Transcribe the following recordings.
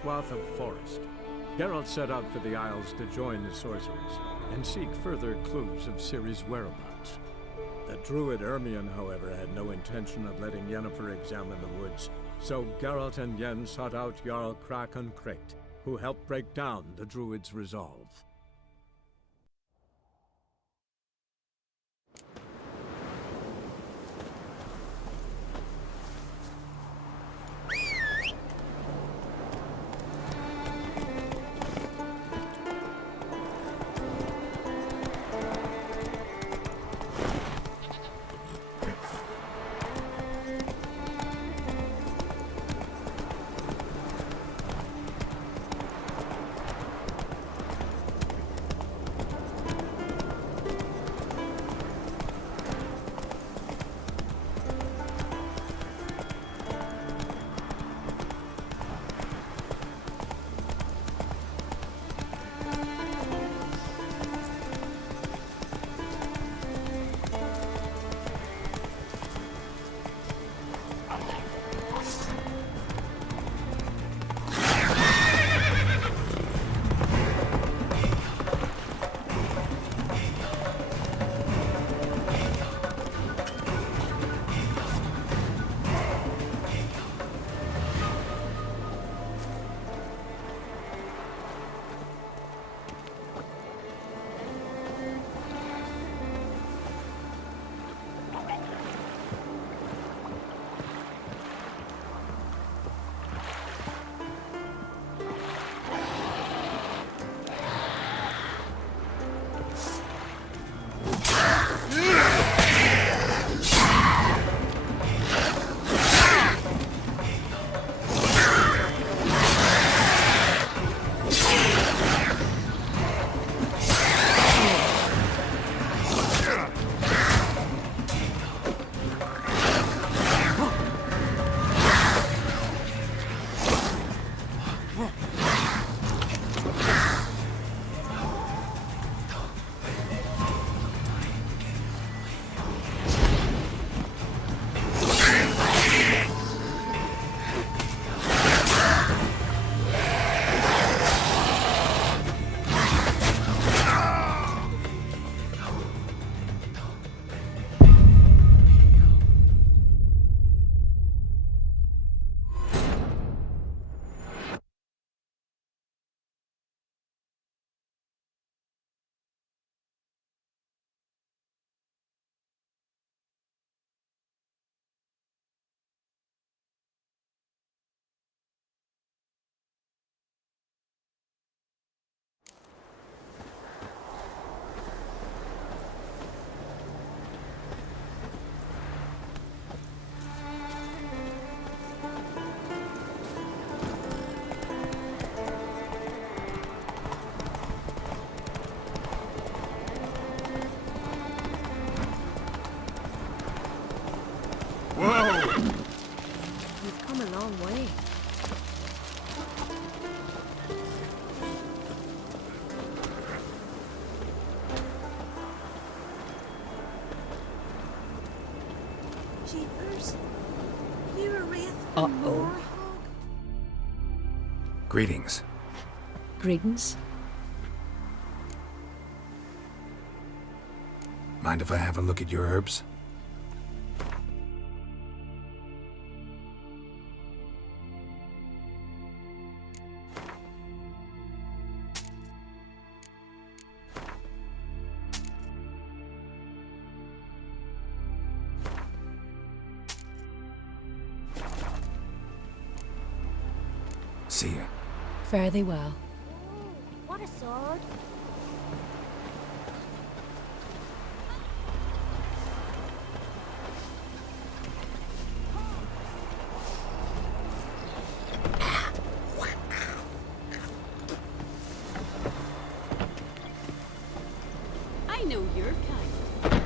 swath of forest. Geralt set out for the Isles to join the sorcerers and seek further clues of Ciri's whereabouts. The druid Ermion, however, had no intention of letting Yennefer examine the woods, so Geralt and Yen sought out Jarl Krakon Krayt, who helped break down the druid's resolve. We've come a long way. Jeepers, you're a wraith from Morhog? Greetings. Greetings. Mind if I have a look at your herbs? See ya. Fare thee well. Ooh, what a sword. I know your kind.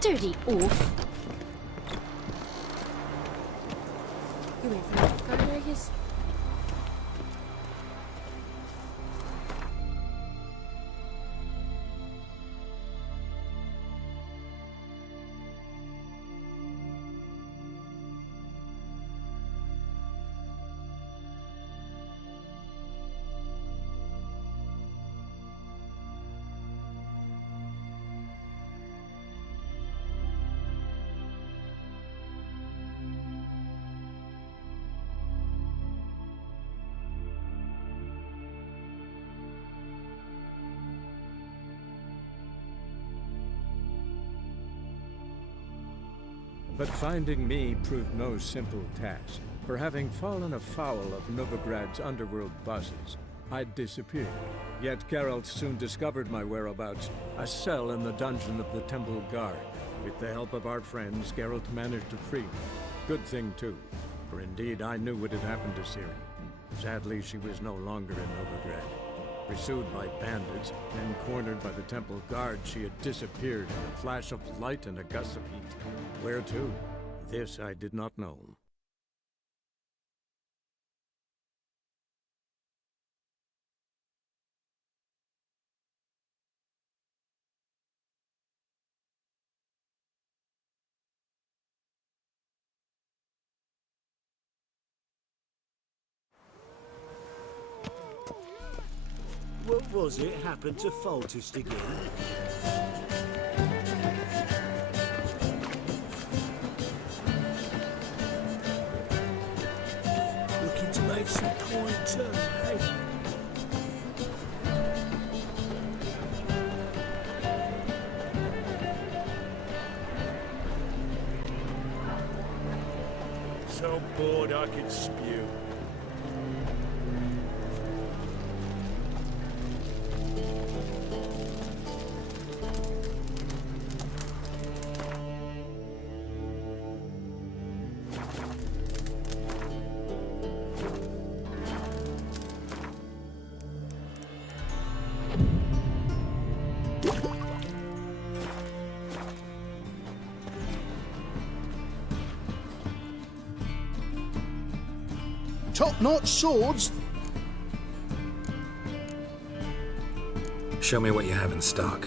Dirty oaf. You wait for Novigrad, are yous? But finding me proved no simple task, for having fallen afoul of Novigrad's underworld bosses, I'd disappeared. Yet Geralt soon discovered my whereabouts, a cell in the dungeon of the Temple Guard. With the help of our friends, Geralt managed to free me. Good thing, too, for indeed I knew what had happened to Ciri. Sadly, she was no longer in Novigrad. Pursued by bandits, and cornered by the Temple Guard, she had disappeared in a flash of light and a gust of heat. Where to? This I did not know. What was it happened to Foltest again? Looking to make some coin too, eh? So bored I could spew. Top-notch swords. Show me what you have in stock.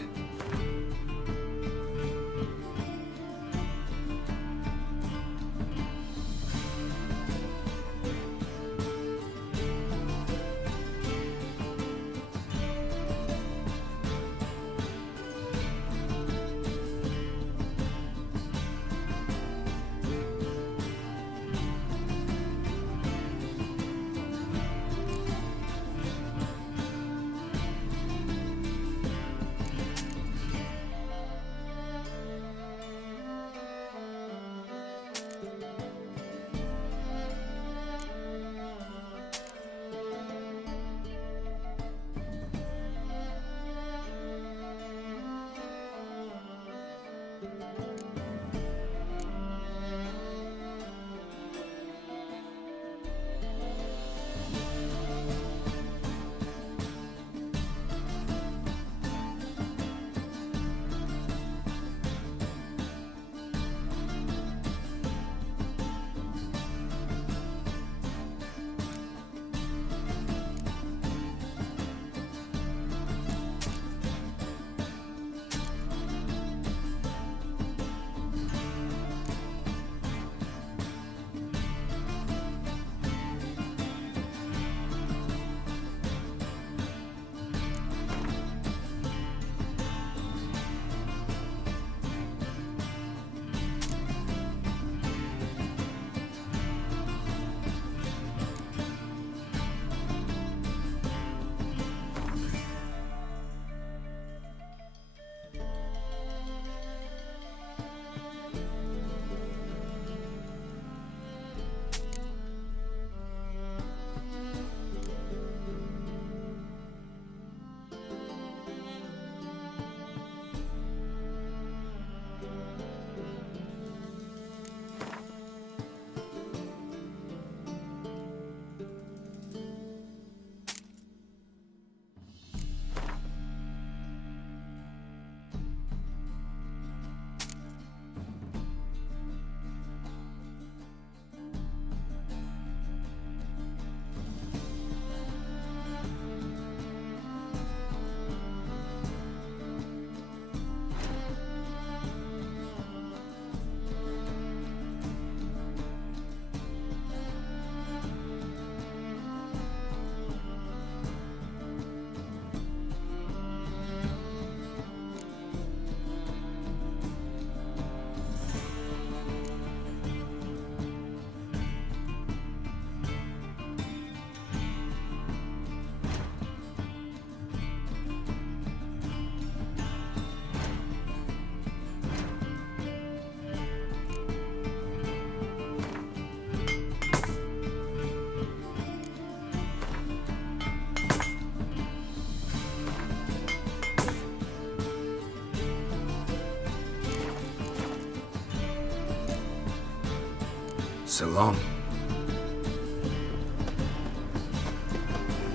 So long.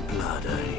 Blood, eh?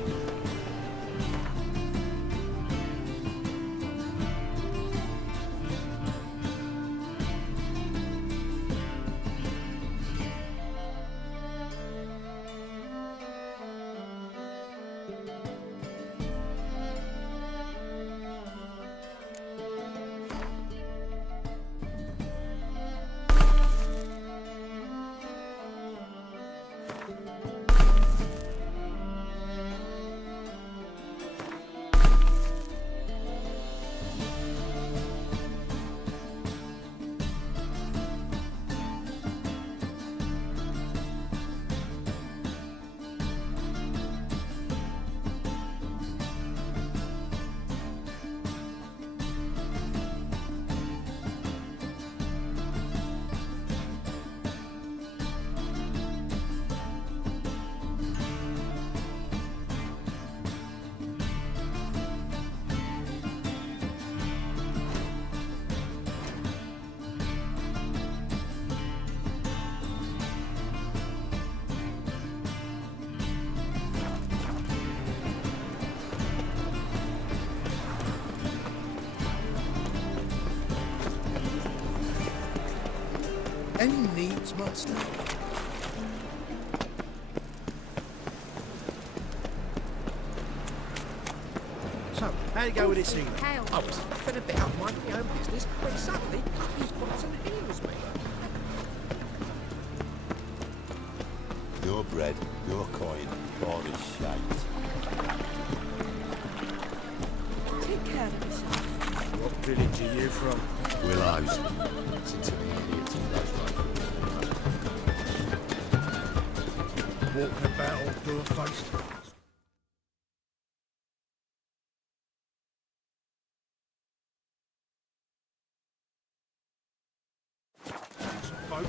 Any needs, master? So, how'd it go with this evening? Hell. I was faffing about minding my own business when suddenly puppies pops and heals me. Your bread, your coin, all this shite. Take care of yourself. What village are you from? Willows. Since the idiots in those Walking about all door-faced. Folk.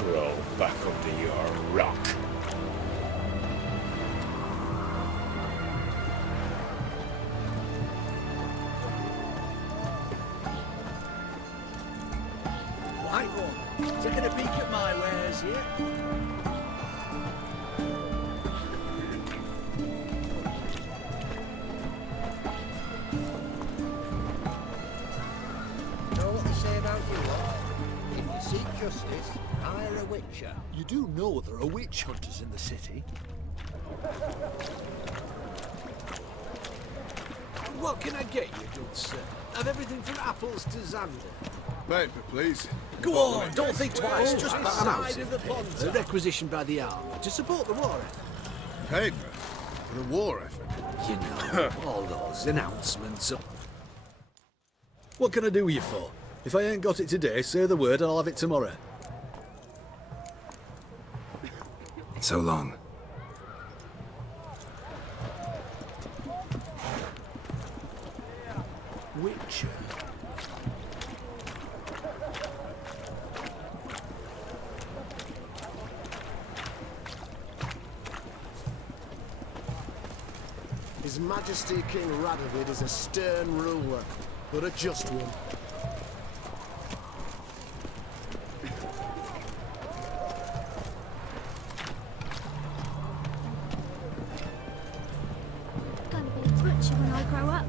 crawl back under your rock. White one, taking a peek at my wares here. Know what they say about you lot? If you seek justice, hire a witcher. You do know there are witch hunters in the city. What can I get you, good sir? Have everything from apples to xander. Paper, please. Go on, don't think twice. Just I'm buy out. out. A requisition by the hour to support the war effort. Paper? For the war effort? You know, all those announcements. What can I do with you for? If I ain't got it today, say the word and I'll have it tomorrow. So long. Witcher. His Majesty King Radovid is a stern ruler, but a just one. Gonna be a butcher when I grow up.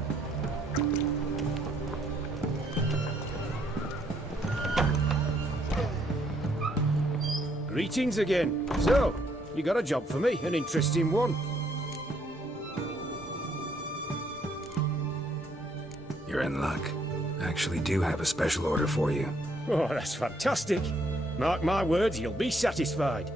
Greetings again. So, you got a job for me, an interesting one. You're in luck. I actually do have a special order for you. Oh, that's fantastic. Mark my words, you'll be satisfied.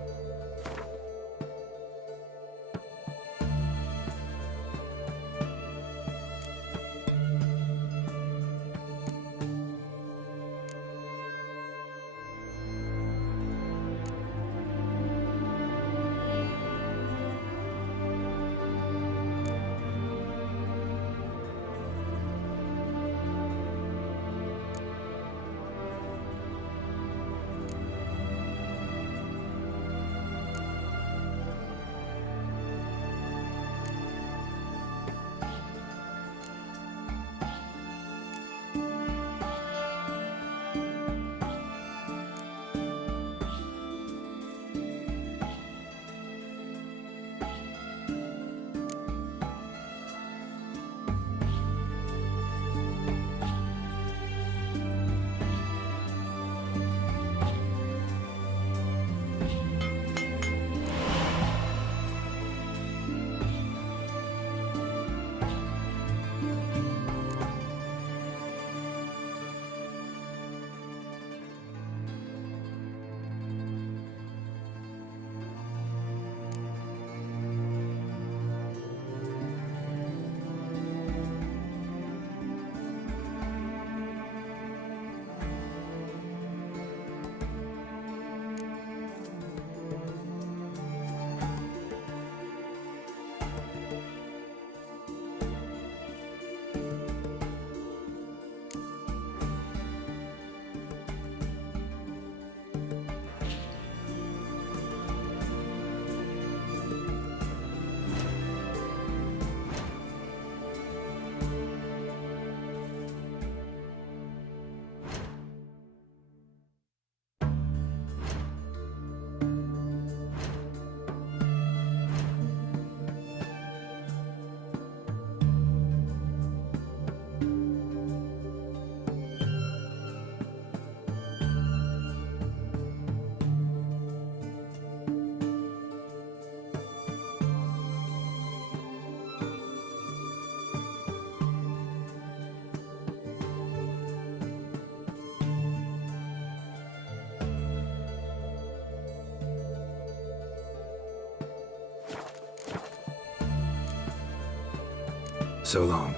So long.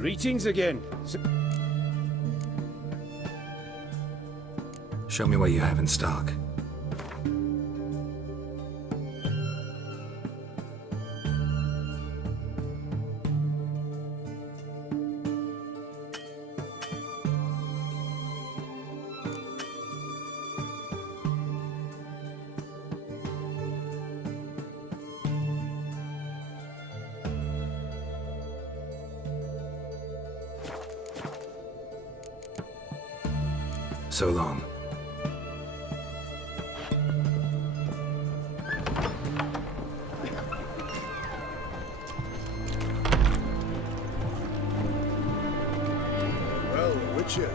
Greetings again. Show me what you have in stock. So long. Well, Witcher.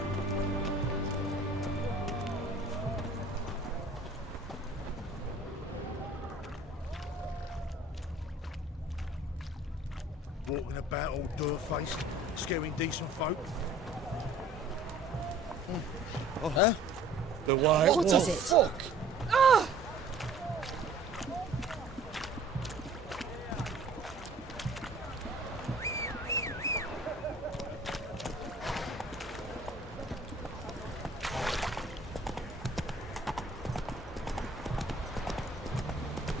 Walking about all door-faced, scaring decent folk. Huh? The White What is it? Fuck!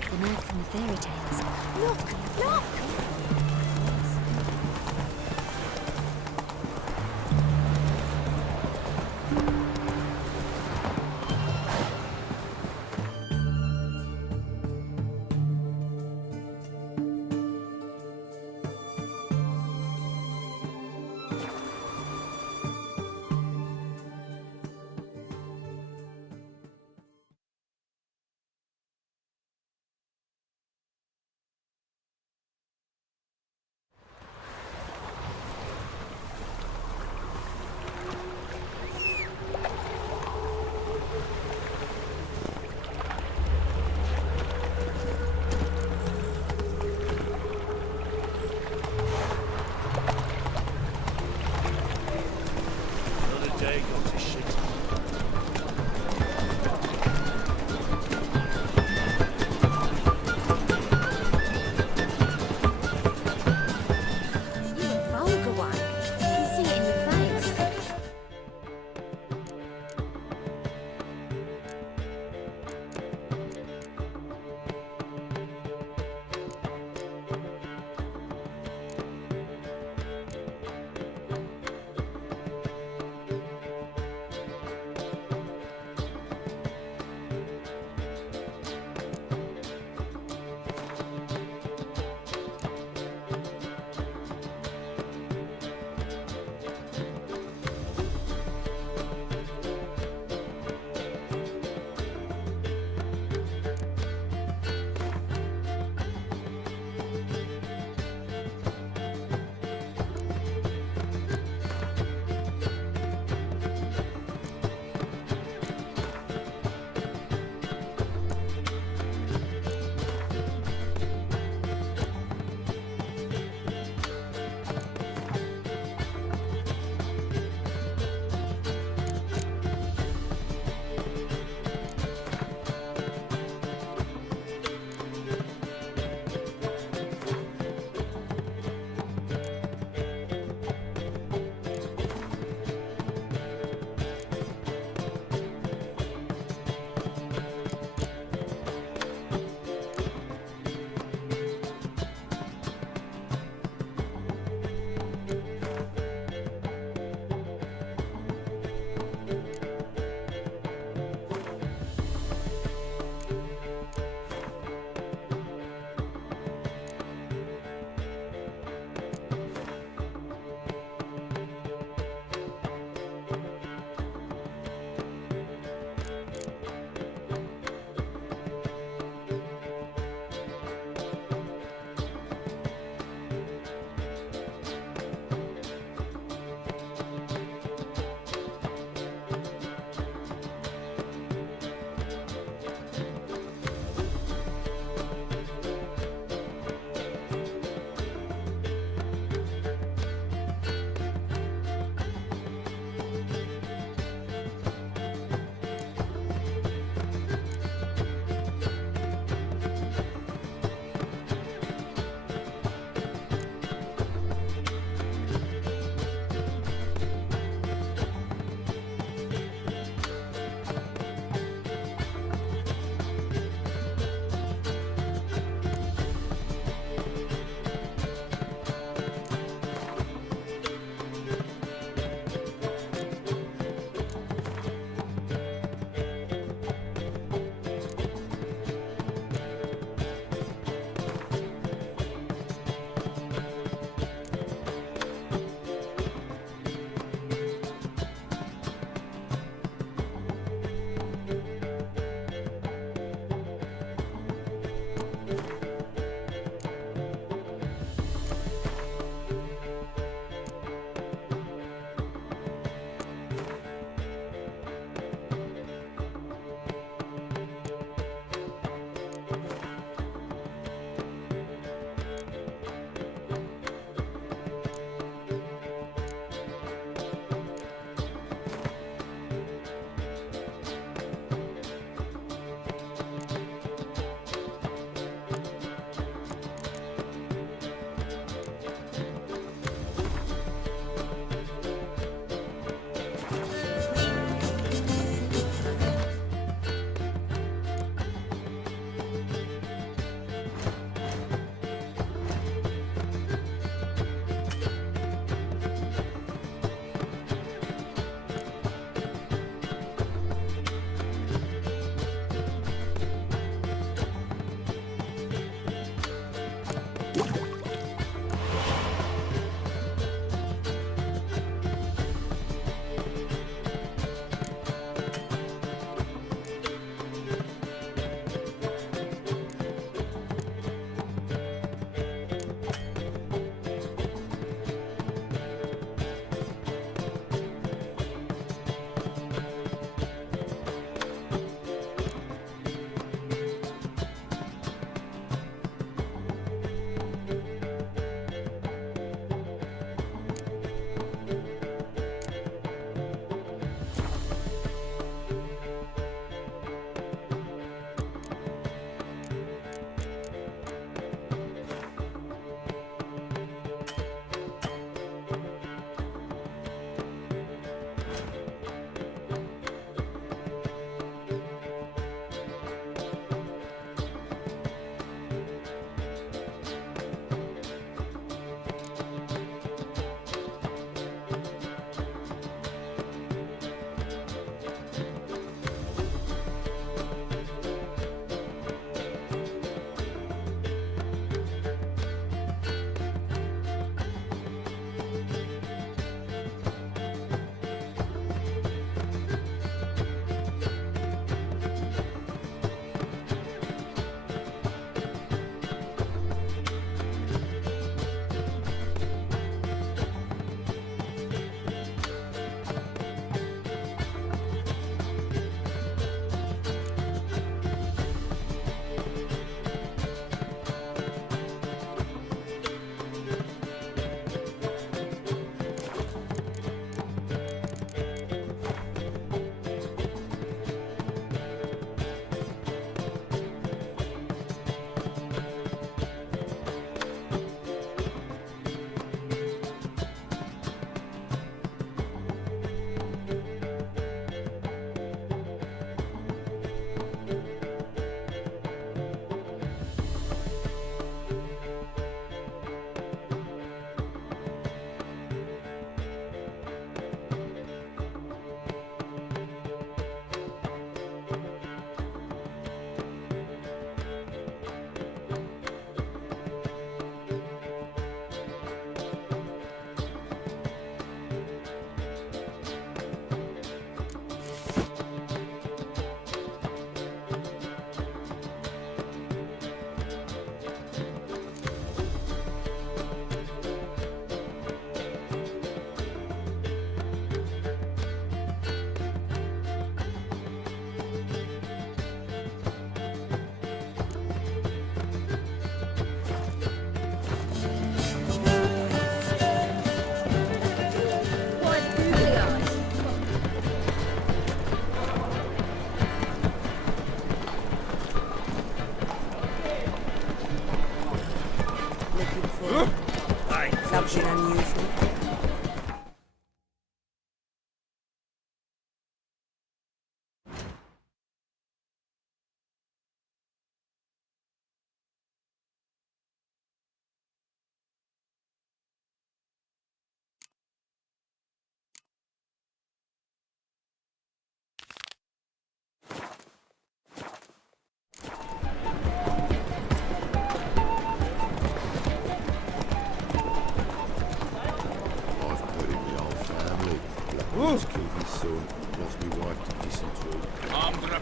The mark from the fairy tales. Look! Look!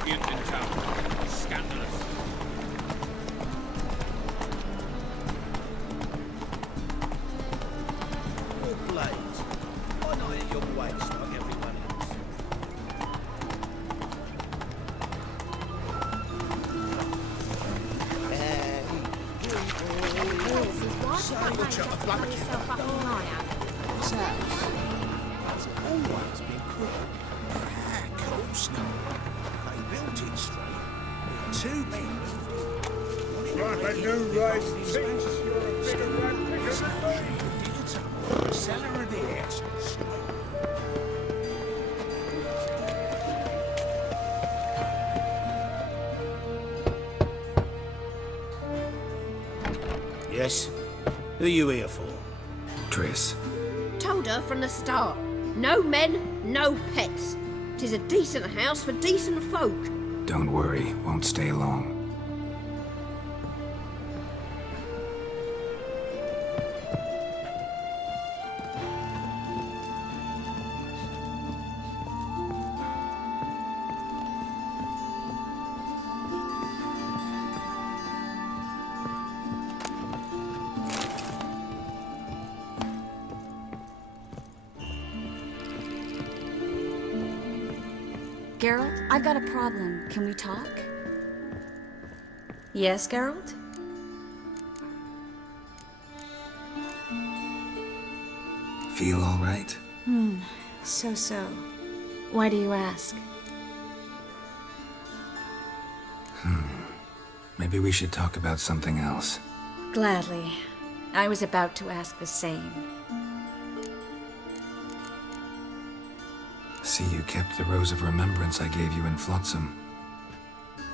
ruffians in town. Scandalous. Your blades. Why not at your waist like everyone else? Sandwich up a black yourself up all night out. This house has always been crooked. Of course not. They built it straight. With two men moved in. Right, new rise thinks you're a bigger rat picker than me. Cellar of the essence. Yes? Who are you here for? Triss. Told her from the start. No men, no pets. 'Tis a decent house for decent folk. Don't worry, won't stay long. Geralt, I've got a problem. Can we talk? Yes, Geralt? Feel all right? So. Why do you ask? Maybe we should talk about something else. Gladly. I was about to ask the same. See, you kept the rose of remembrance I gave you in Flotsam.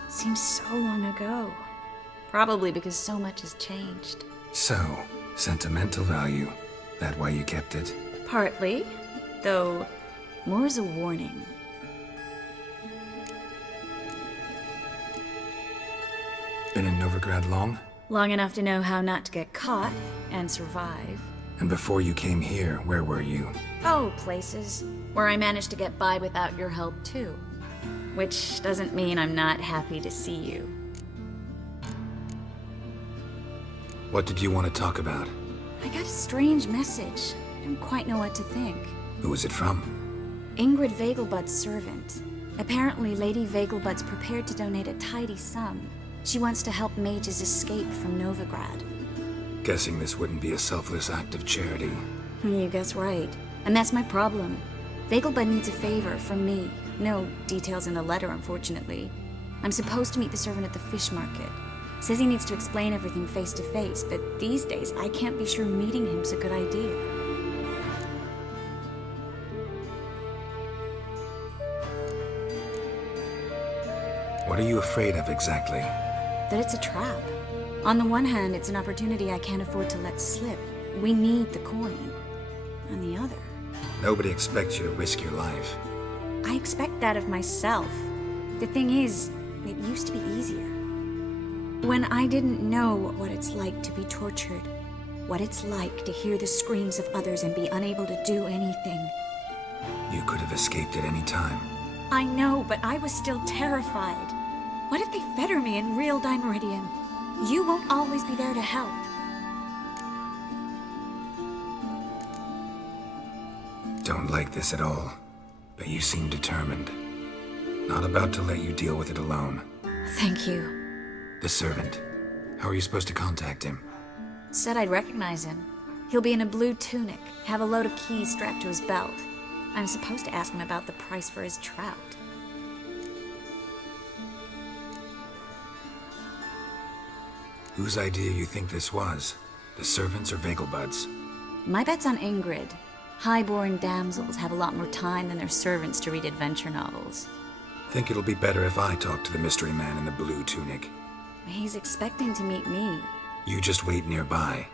Seems so long ago. Probably because so much has changed. So, sentimental value. That why you kept it? Partly, though more as a warning. Been in Novigrad long? Long enough to know how not to get caught and survive. And before you came here, where were you? Oh, places where I managed to get by without your help too. Which doesn't mean I'm not happy to see you. What did you want to talk about? I got a strange message. I don't quite know what to think. Who was it from? Ingrid Vegelbud's servant. Apparently, Lady Vegelbud's prepared to donate a tidy sum. She wants to help mages escape from Novigrad. Guessing this wouldn't be a selfless act of charity. You guess right. And that's my problem. Vegelbud needs a favor from me. No details in the letter, unfortunately. I'm supposed to meet the servant at the fish market. Says he needs to explain everything face to face, but these days I can't be sure meeting him's a good idea. What are you afraid of exactly? That it's a trap. On the one hand, it's an opportunity I can't afford to let slip. We need the coin. On the other, Nobody expects you to risk your life. I expect that of myself. The thing is, it used to be easier. When I didn't know what it's like to be tortured, what it's like to hear the screams of others and be unable to do anything. You could have escaped at any time. I know, but I was still terrified. What if they fetter me in real Dimeridium? You won't always be there to help. Don't like this at all, but you seem determined. Not about to let you deal with it alone. Thank you. The servant. How are you supposed to contact him? Said I'd recognize him. He'll be in a blue tunic, have a load of keys strapped to his belt. I'm supposed to ask him about the price for his trout. Whose idea you think this was? The servants or Vegelbud's? My bet's on Ingrid. High-born damsels have a lot more time than their servants to read adventure novels. Think it'll be better if I talk to the mystery man in the blue tunic. He's expecting to meet me. You just wait nearby.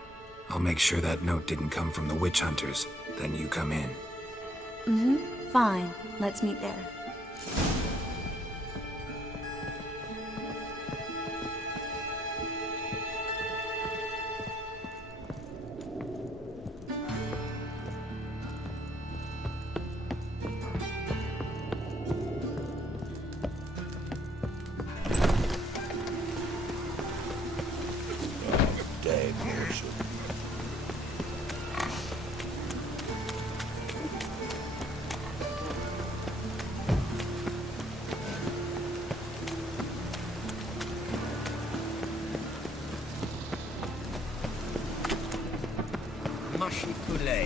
I'll make sure that note didn't come from the witch hunters. Then you come in. Fine. Let's meet there.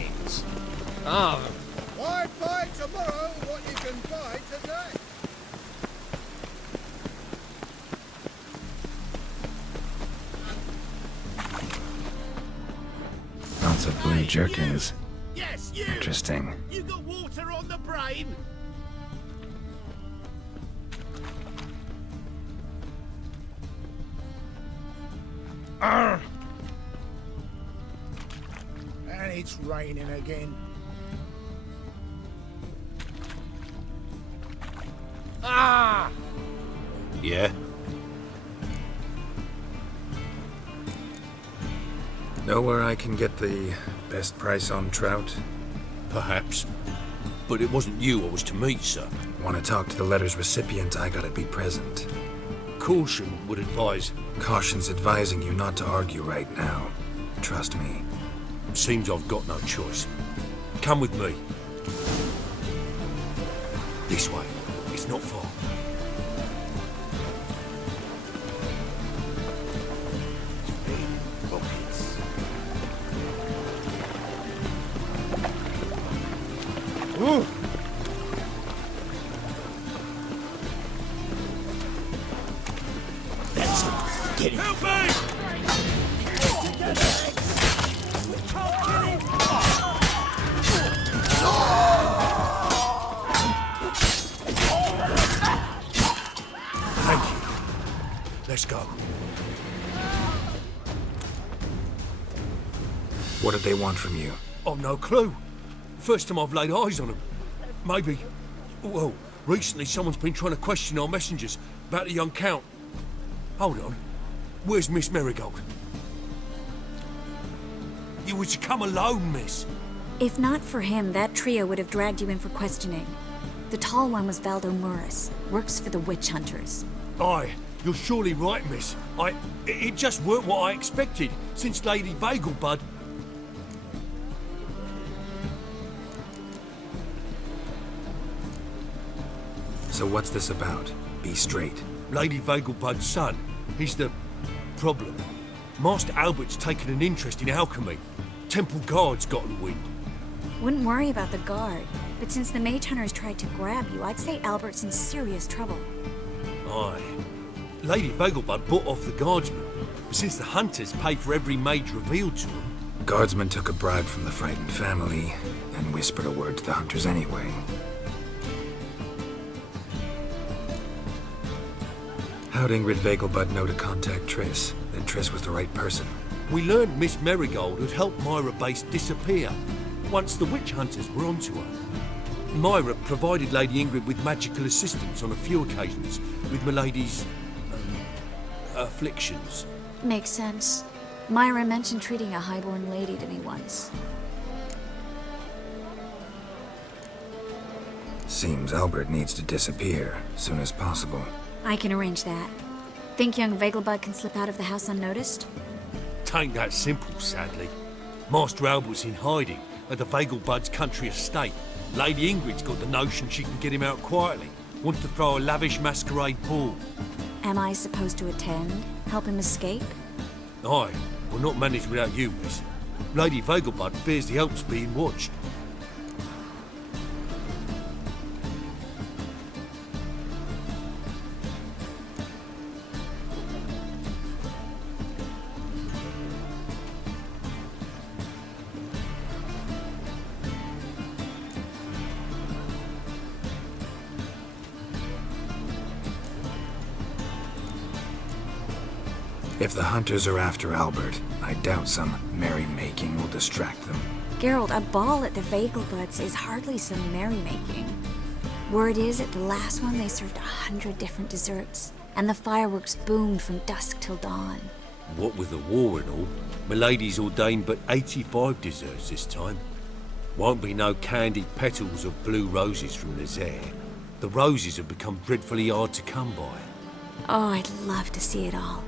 ends. Ah, Why buy tomorrow what you can buy today? Lots of blue jerkins. Yes, you! Interesting. You got water on the brain? arr! And it's raining again. Ah! Yeah? Know where I can get the best price on trout? Perhaps. But it wasn't you I was to meet, sir. Want to talk to the letter's recipient, I gotta be present. Caution would advise. Caution's advising you not to argue right now. Trust me. Seems I've got no choice. Come with me. This way. It's not far. Big buckets. Ooh! That's it. Get him. Help me! Thank you. Let's go. What did they want from you? I've no clue. First time I've laid eyes on them. Maybe... Well, recently someone's been trying to question our messengers about the young Count. Hold on. Where's Miss Marigold? You were to come alone, miss. If not for him, that trio would have dragged you in for questioning. The tall one was Valdo Murris, works for the witch hunters. Aye, you're surely right, miss. It just weren't what I expected, since Lady Vagelbud... So what's this about? Be straight. Lady Vagelbud's son, he's the... problem. Master Albert's taken an interest in alchemy. Temple Guard's gotten wind. Wouldn't worry about the guard, but since the mage hunters tried to grab you, I'd say Albert's in serious trouble. Aye. Lady Vagelbud bought off the guardsmen, but since the hunters pay for every mage revealed to them... Guardsman took a bribe from the frightened family and whispered a word to the hunters anyway. How'd Ingrid Vagelbud know to contact Triss? That Triss was the right person. We learned Miss Marigold had helped Myra Base disappear once the witch hunters were onto her. Myra provided Lady Ingrid with magical assistance on a few occasions with Milady's... afflictions. Makes sense. Myra mentioned treating a highborn lady to me once. Seems Albert needs to disappear soon as possible. I can arrange that. Think young Vagelbud can slip out of the house unnoticed? Tain't that simple, sadly. Master Albert's in hiding at the Vagelbud's country estate. Lady Ingrid's got the notion she can get him out quietly. Wants to throw a lavish masquerade ball. Am I supposed to attend? Help him escape? Aye, will not manage without you, miss. Lady Vagelbud fears the help's being watched. If the hunters are after Albert, I doubt some merrymaking will distract them. Geralt, a ball at the Vagelbuds is hardly some merrymaking. Word is, at the last one they served 100 different desserts, and the fireworks boomed from dusk till dawn. What with the war and all, Milady's ordained but 85 desserts this time. Won't be no candied petals of blue roses from Nazaire. The roses have become dreadfully hard to come by. Oh, I'd love to see it all.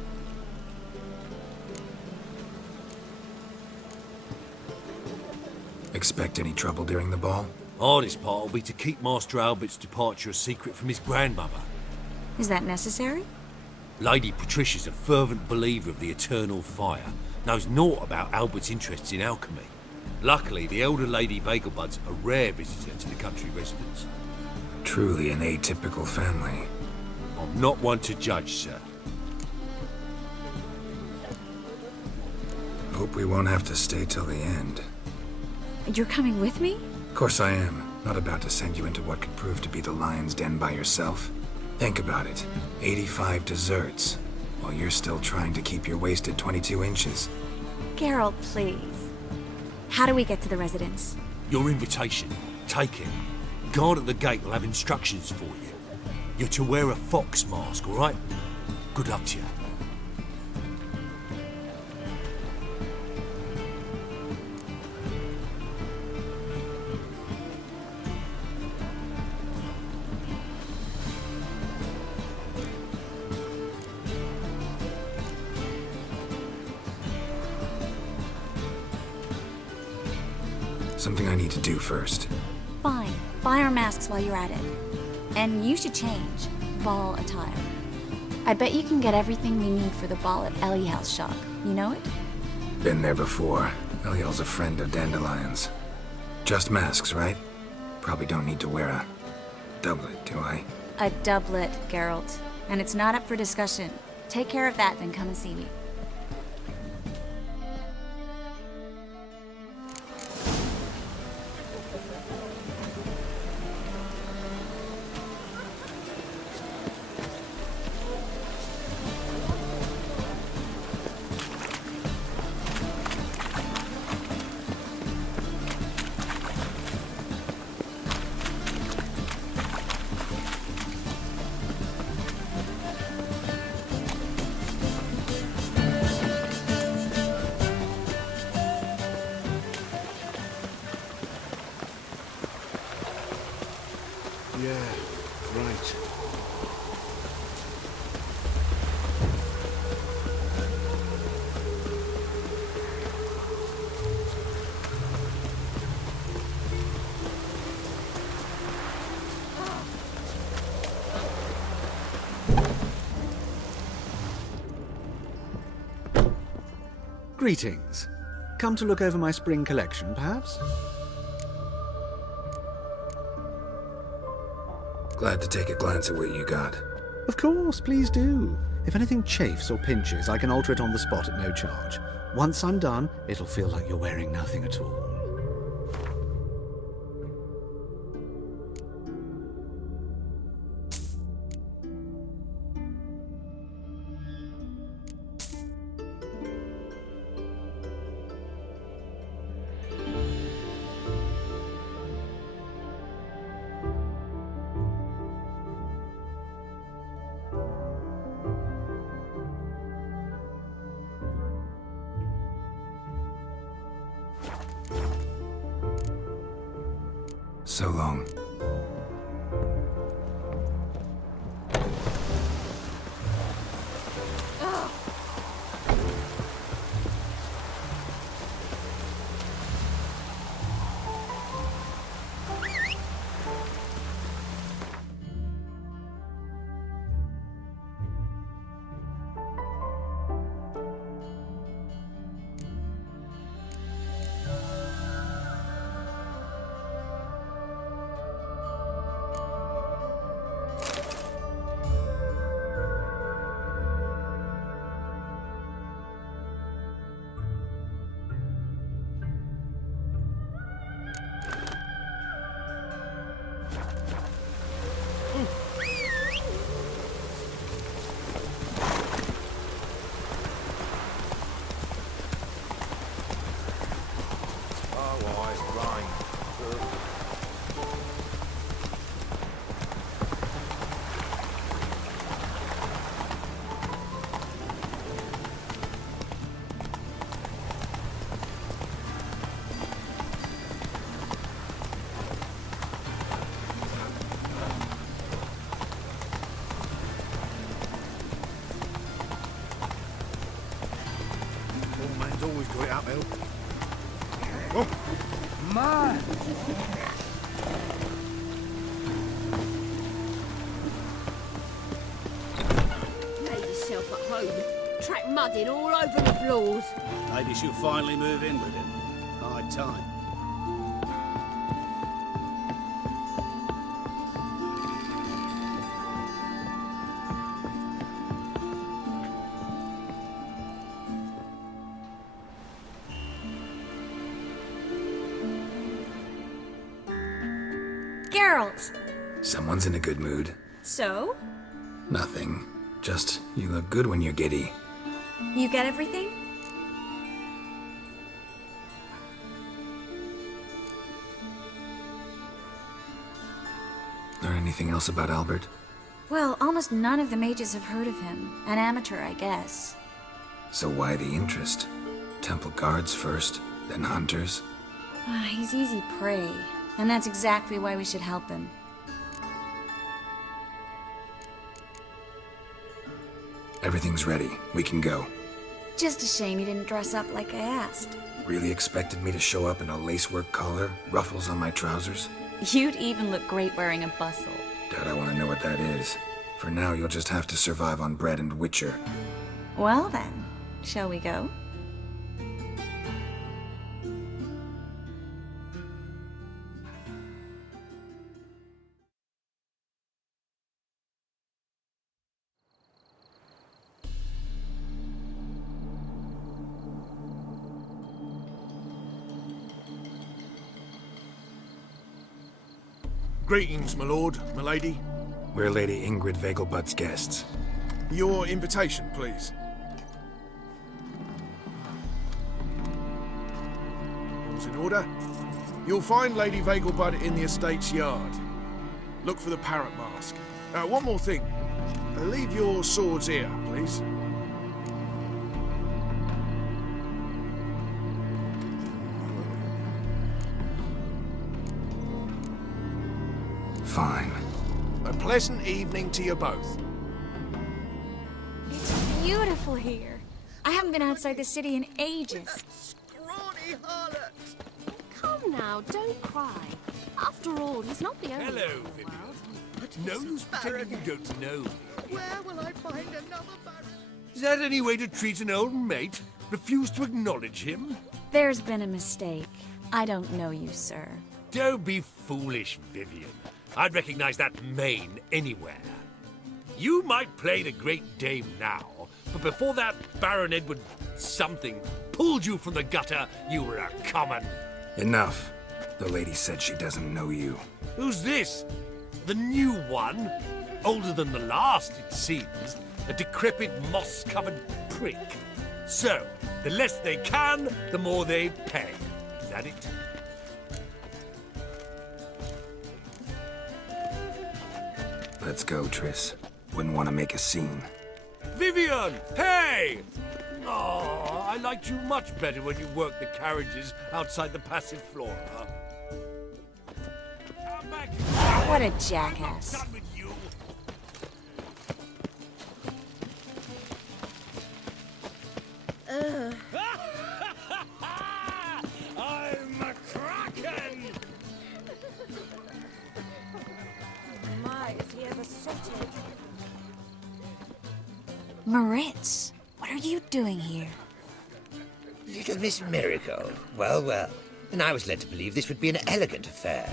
Expect any trouble during the ball? Hardest part will be to keep Master Albert's departure a secret from his grandmother. Is that necessary? Lady Patricia's a fervent believer of the eternal fire, knows naught about Albert's interests in alchemy. Luckily, the elder Lady Vegelbud's a rare visitor to the country residence. Truly an atypical family. I'm not one to judge, sir. Hope we won't have to stay till the end. You're coming with me? Of course I am. Not about to send you into what could prove to be the lion's den by yourself. Think about it. 85 desserts, while you're still trying to keep your waist at 22 inches. Geralt, please. How do we get to the residence? Your invitation. Take it. Guard at the gate will have instructions for you. You're to wear a fox mask, all right? Good luck to you. Something I need to do first. Fine. Buy our masks while you're at it. And you should change. Ball attire. I bet you can get everything we need for the ball at Eliel's shop. You know it? Been there before. Eliel's a friend of Dandelion's. Just masks, right? Probably don't need to wear a doublet, do I? A doublet, Geralt. And it's not up for discussion. Take care of that, then come and see me. Yeah, right. Greetings. Come to look over my spring collection, perhaps? Glad to take a glance at what you got. Of course, please do. If anything chafes or pinches, I can alter it on the spot at no charge. Once I'm done, it'll feel like you're wearing nothing at all. So long. Always got it uphill. Oh, man! Made yourself at home. Track mudding all over the floors. Maybe she'll finally move in with him. high time. Geralt! Someone's in a good mood. So? Nothing. Just, you look good when you're giddy. You get everything? Learn anything else about Albert? Well, almost none of the mages have heard of him. An amateur, I guess. So why the interest? Temple guards first, then hunters? He's easy prey, and that's exactly why we should help him. Everything's ready. We can go. Just a shame you didn't dress up like I asked. Really expected me to show up in a lacework collar, ruffles on my trousers? You'd even look great wearing a bustle. Doubt I want to know what that is. For now, you'll just have to survive on bread and witcher. Well then, shall we go? Greetings, my lord, my lady. We're Lady Ingrid Vegelbud's guests. Your invitation, please. All's in order. You'll find Lady Vegelbud in the estate's yard. Look for the parrot mask. One more thing. Leave your swords here, please. Fine. A pleasant evening to you both. It's beautiful here. I haven't been outside the city in ages. Scrawny harlot! Come now, don't cry. After all, he's not the only Hello, one in the Vivian. world. No use pretending you don't know me. Where will I find another baron? Is that any way to treat an old mate? Refuse to acknowledge him? There's been a mistake. I don't know you, sir. Don't be foolish, Vivian. I'd recognize that mane anywhere. You might play the Great Dame now, but before that Baron Edward something pulled you from the gutter, you were a common. Enough. The lady said she doesn't know you. Who's this? The new one? Older than the last, it seems. A decrepit, moss-covered prick. So, the less they can, the more they pay. Is that it? Let's go, Triss. Wouldn't want to make a scene. Vivian! Hey! Oh, I liked you much better when you worked the carriages outside the passive flora. Come back. What a jackass. I'm not done with you. I'm a kraken! My, is he ever sotted? Moritz, what are you doing here? Little Miss Marigold. Well, well. And I was led to believe this would be an elegant affair.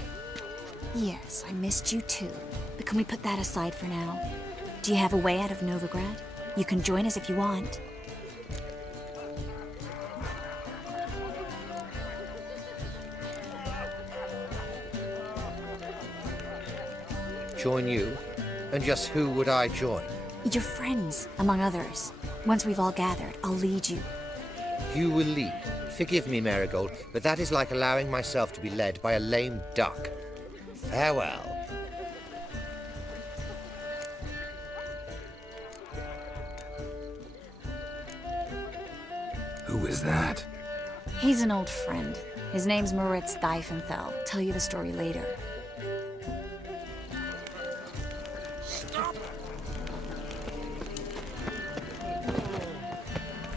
Yes, I missed you too. But can we put that aside for now? Do you have a way out of Novigrad? You can join us if you want. Join you? And just who would I join? Your friends, among others. Once we've all gathered, I'll lead you. You will lead. Forgive me, Marigold, but that is like allowing myself to be led by a lame duck. Farewell. Who is that? He's an old friend. His name's Moritz Diefenthal. Tell you the story later.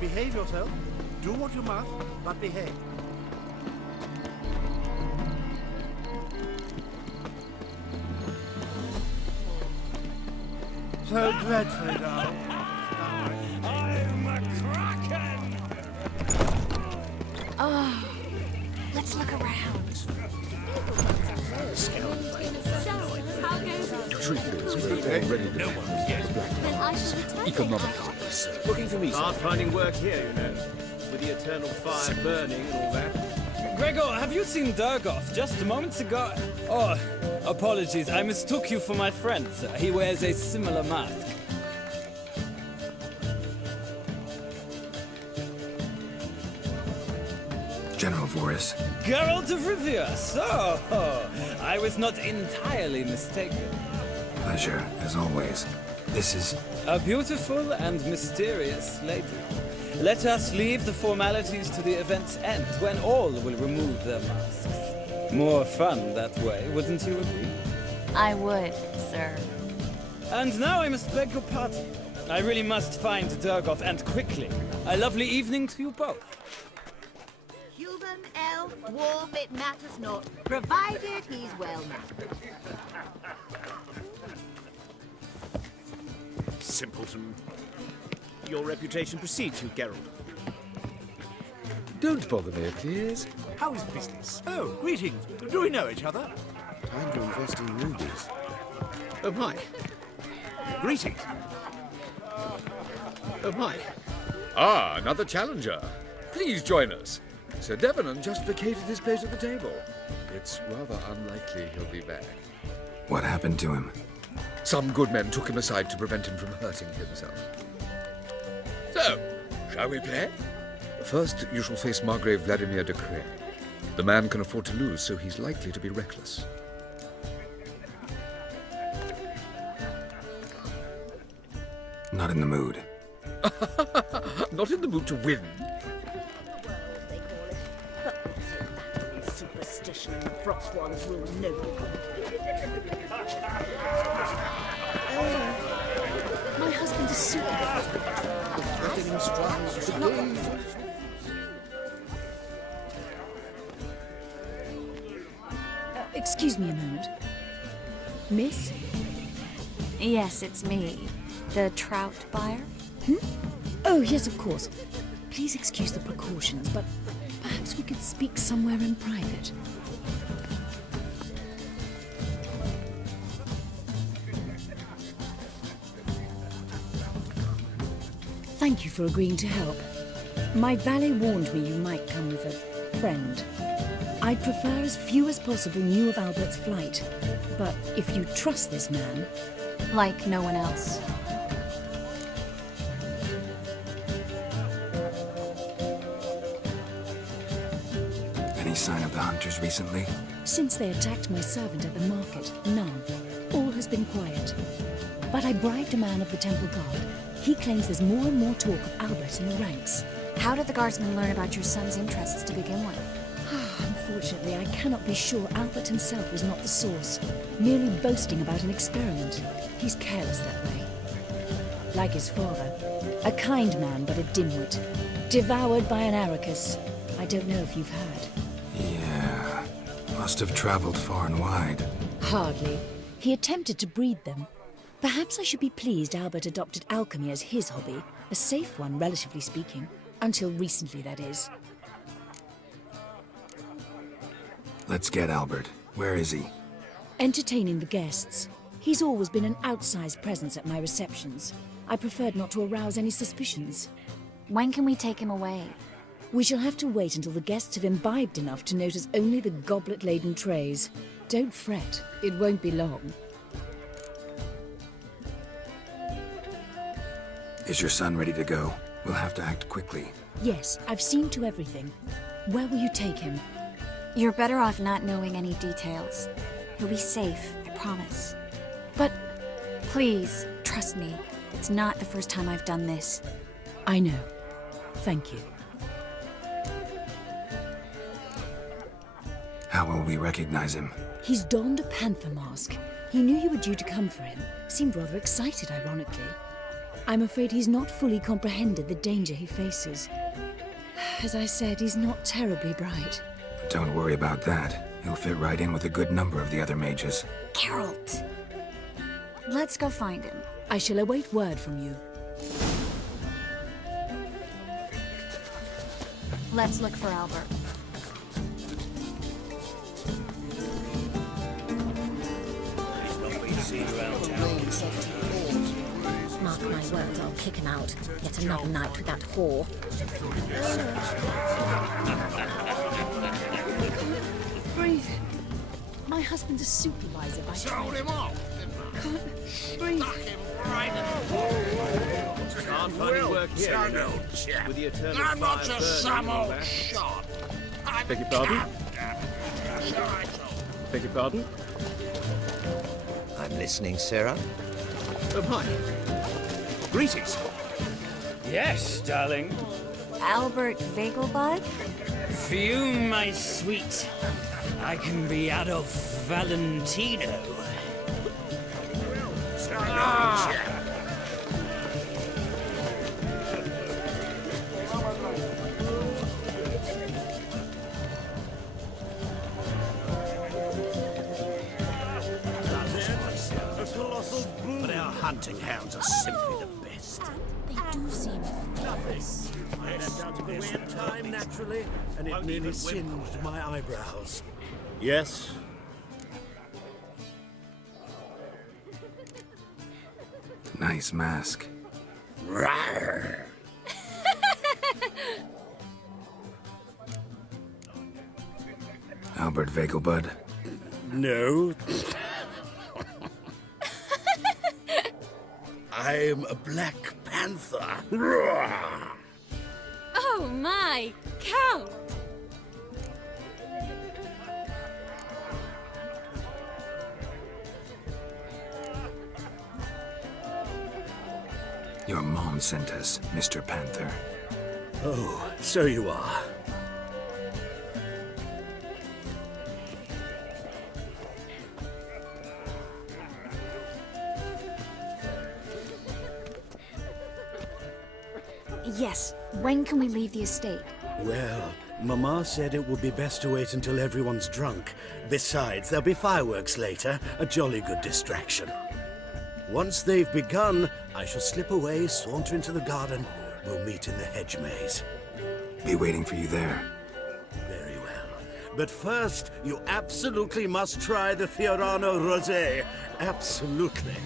Behave yourself. Do what you must, but behave. So dreadfully dull. I'm a kraken! Let's look around. So, how goes it? The truth is, we're already Then I shall return. economically. Looking for me, Hard finding work here, you know. With the eternal fire burning and all that. Gregor, have you seen Durgoff just moments ago? Oh, apologies. I mistook you for my friend, sir. He wears a similar mask. General Voris. Geralt of Rivia, so I was not entirely mistaken. Pleasure, as always. This is... A beautiful and mysterious lady. Let us leave the formalities to the event's end, when all will remove their masks. More fun that way, wouldn't you agree? I would, sir. And now I must beg your pardon. I really must find Durgoff, and quickly. A lovely evening to you both. Human, elf, dwarf, it matters not, provided he's well mannered. Simpleton. Your reputation precedes you, Geralt. Don't bother me, please. How is business? Oh, greetings. Do we know each other? Time to invest in rubies. Oh, my. Greetings. Oh, my. Ah, another challenger. Please join us. Sir Devenant just vacated his place at the table. It's rather unlikely he'll be back. What happened to him? Some good men took him aside to prevent him from hurting himself. So, shall we play? First, you shall face Margrave Vladimir de Cray. The man can afford to lose, so he's likely to be reckless. Not in the mood. Not in the mood to win. Superstition and the frost ones will know. My husband is super. Threatening strikes today. Excuse me a moment. Miss? Yes, it's me. The trout buyer? Oh, yes, of course. Please excuse the precautions, but perhaps we could speak somewhere in private. Thank you for agreeing to help. My valet warned me you might come with a friend. I'd prefer as few as possible knew of Albert's flight. But if you trust this man... Like no one else. Any sign of the hunters recently? Since they attacked my servant at the market, none. All has been quiet. But I bribed a man of the Temple Guard. He claims there's more and more talk of Albert in the ranks. How did the guardsmen learn about your son's interests to begin with? Unfortunately, I cannot be sure Albert himself was not the source, merely boasting about an experiment. He's careless that way. Like his father, a kind man but a dimwit, devoured by an Arrakis. I don't know if you've heard. Yeah, must have traveled far and wide. Hardly. He attempted to breed them. Perhaps I should be pleased Albert adopted alchemy as his hobby, a safe one, relatively speaking. Until recently, that is. Let's get Albert. Where is he? Entertaining the guests. He's always been an outsized presence at my receptions. I preferred not to arouse any suspicions. When can we take him away? We shall have to wait until the guests have imbibed enough to notice only the goblet-laden trays. Don't fret, it won't be long. Is your son ready to go? We'll have to act quickly. Yes, I've seen to everything. Where will you take him? You're better off not knowing any details. He'll be safe, I promise. But... Please, trust me. It's not the first time I've done this. I know. Thank you. How will we recognize him? He's donned a panther mask. He knew you were due to come for him. Seemed rather excited, ironically. I'm afraid he's not fully comprehended the danger he faces. As I said, he's not terribly bright. Don't worry about that. He'll fit right in with a good number of the other mages. Geralt! Let's go find him. I shall await word from you. Let's look for Albert. seen around town. Mark my words, I'll kick him out. Yet another night with that whore. Breathe. My husband's a supervisor by Throw him off. Can't breathe. Can't find any work here, you know, with the eternal I'm not fire just burning some and all old that. shot. Beg your pardon? Beg your pardon? I'm listening, Sarah. Oh, hi. Greetings. Yes, darling. Albert Vegelbud? Fume, my sweet. I can be Adolf Valentino. But our hunting hounds are simply the best. They do seem nervous. I stepped out of the way in time, naturally, and it nearly singed my eyebrows. Yes. Nice mask. Rawr. Albert Vegelbud. No. I'm a Black Panther. Rawr. Oh my, Count! Your mom sent us, Mr. Panther. Oh, so you are. Yes. When can we leave the estate? Well, Mama said it would be best to wait until everyone's drunk. Besides, there'll be fireworks later, a jolly good distraction. Once they've begun, I shall slip away, saunter into the garden. We'll meet in the hedge maze. Be waiting for you there. Very well. But first, you absolutely must try the Fiorano Rosé. Absolutely.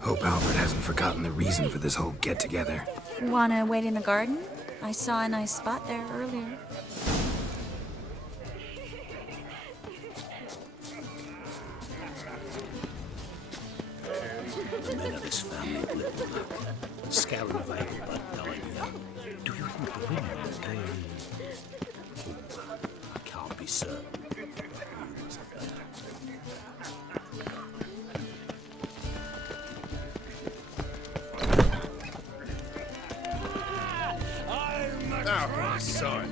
Hope Albert hasn't forgotten the reason for this whole get-together. Wanna wait in the garden? I saw a nice spot there earlier. The men of this family have little luck. Scarron of Vegelbud died young. Do you think the women are very... Oh, I can't be certain. Rumors are better. Oh, sorry.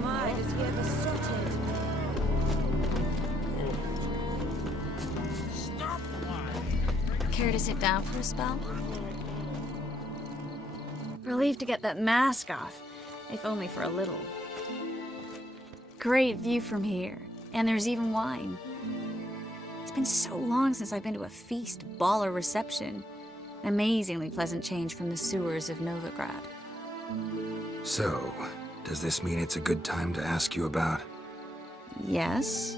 My, does he ever started? Care to sit down for a spell? Relieved to get that mask off, if only for a little. Great view from here, and there's even wine. It's been so long since I've been to a feast, ball, or reception. Amazingly pleasant change from the sewers of Novigrad. So, does this mean it's a good time to ask you about... Yes?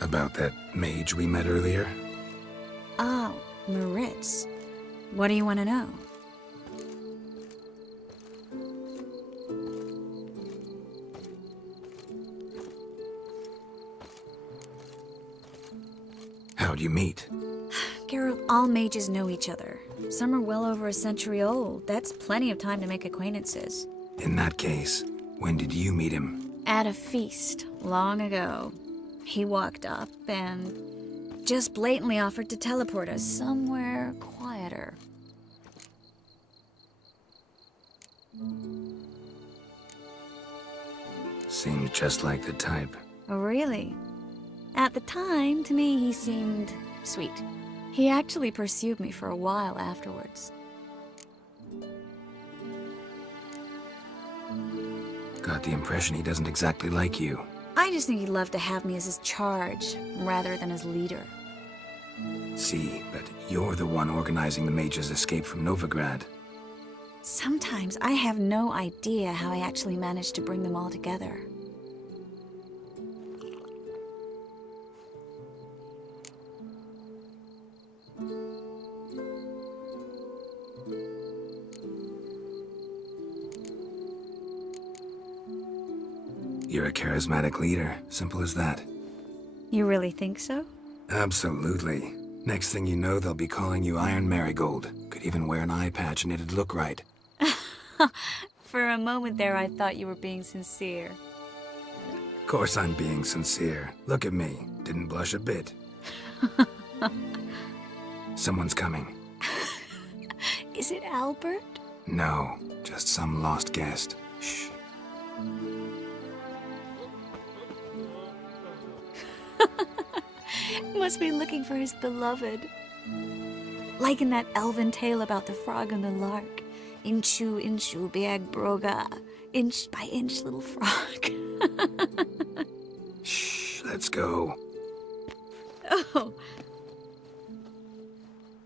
About that mage we met earlier? Oh, Maritz. What do you want to know? How'd you meet? Geralt, all mages know each other. Some are well over a century old. That's plenty of time to make acquaintances. In that case, when did you meet him? At a feast, long ago. He walked up and just blatantly offered to teleport us somewhere quieter. Seemed just like the type. Oh, really? At the time, to me, he seemed sweet. He actually pursued me for a while afterwards. Got the impression he doesn't exactly like you. I just think he'd love to have me as his charge, rather than his leader. See, but you're the one organizing the mage's escape from Novigrad. Sometimes I have no idea how I actually managed to bring them all together. You're a charismatic leader. Simple as that. You really think so? Absolutely. Next thing you know, they'll be calling you Iron Marigold. Could even wear an eye patch and it'd look right. For a moment there, I thought you were being sincere. Of course I'm being sincere. Look at me. Didn't blush a bit. Someone's coming. Is it Albert? No, just some lost guest. Shh. Must be looking for his beloved. Like in that elven tale about the frog and the lark. Inchu, inchu, biag broga. Inch by inch, little frog. Shh, let's go. Oh.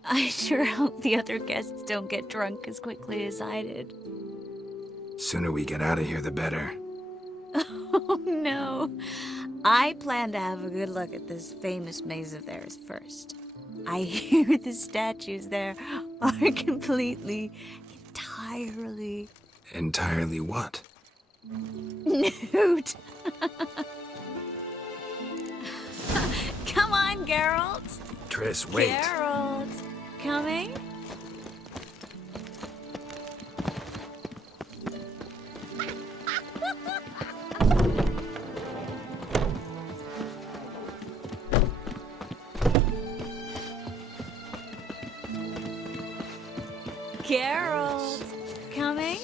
I sure hope the other guests don't get drunk as quickly as I did. Sooner we get out of here, the better. Oh, no. I plan to have a good look at this famous maze of theirs first. I hear the statues there are entirely... Entirely what? Nude. Come on, Geralt. Triss, wait. Geralt, coming? Geralt, coming?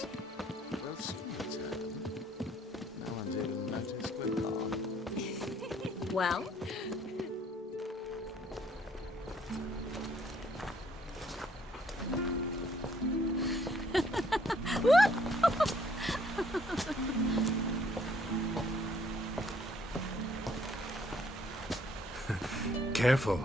Well, soon return. No one's even noticed we're gone. Well? Careful.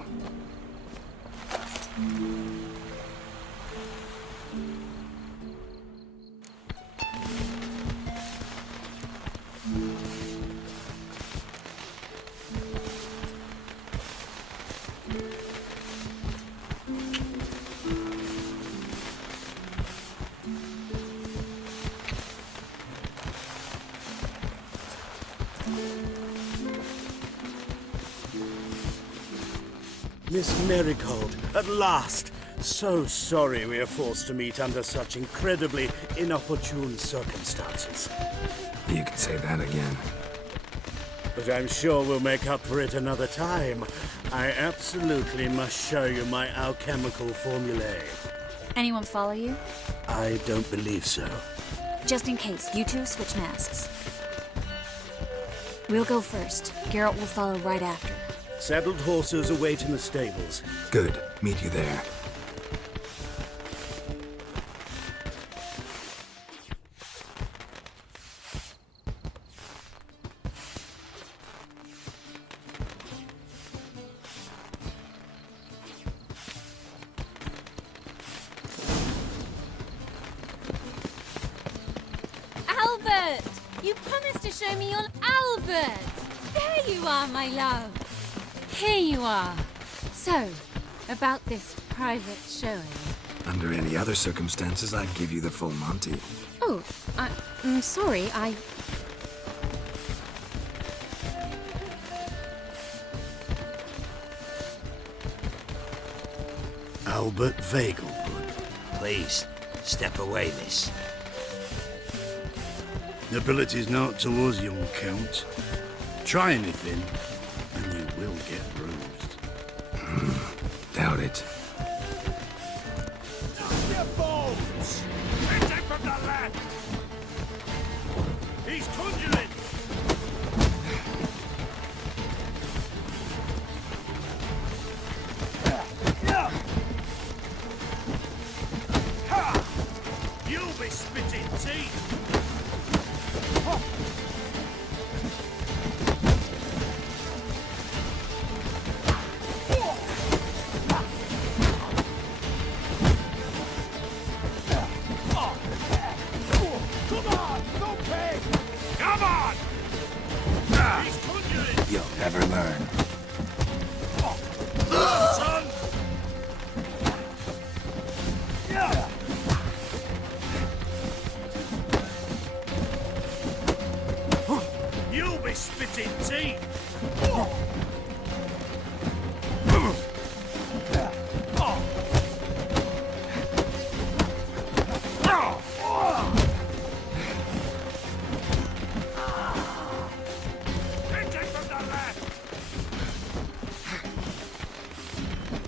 Miss Marigold, at last! So sorry we are forced to meet under such incredibly inopportune circumstances. You can say that again. But I'm sure we'll make up for it another time. I absolutely must show you my alchemical formulae. Anyone follow you? I don't believe so. Just in case, you two switch masks. We'll go first. Geralt will follow right after. Saddled horses await in the stables. Good. Meet you there. Albert! You promised to show me your Albert! There you are, my love. Here you are. So, about this private showing. Under any other circumstances, I'd give you the full Monty. Oh, I'm sorry, Albert Vegelbud. Please, step away, miss. Nobility's not towards young Count. Try anything, and you will get bruised. Doubt it. Your bones! Hit him from the left! He's conjuring! You'll be spitting teeth!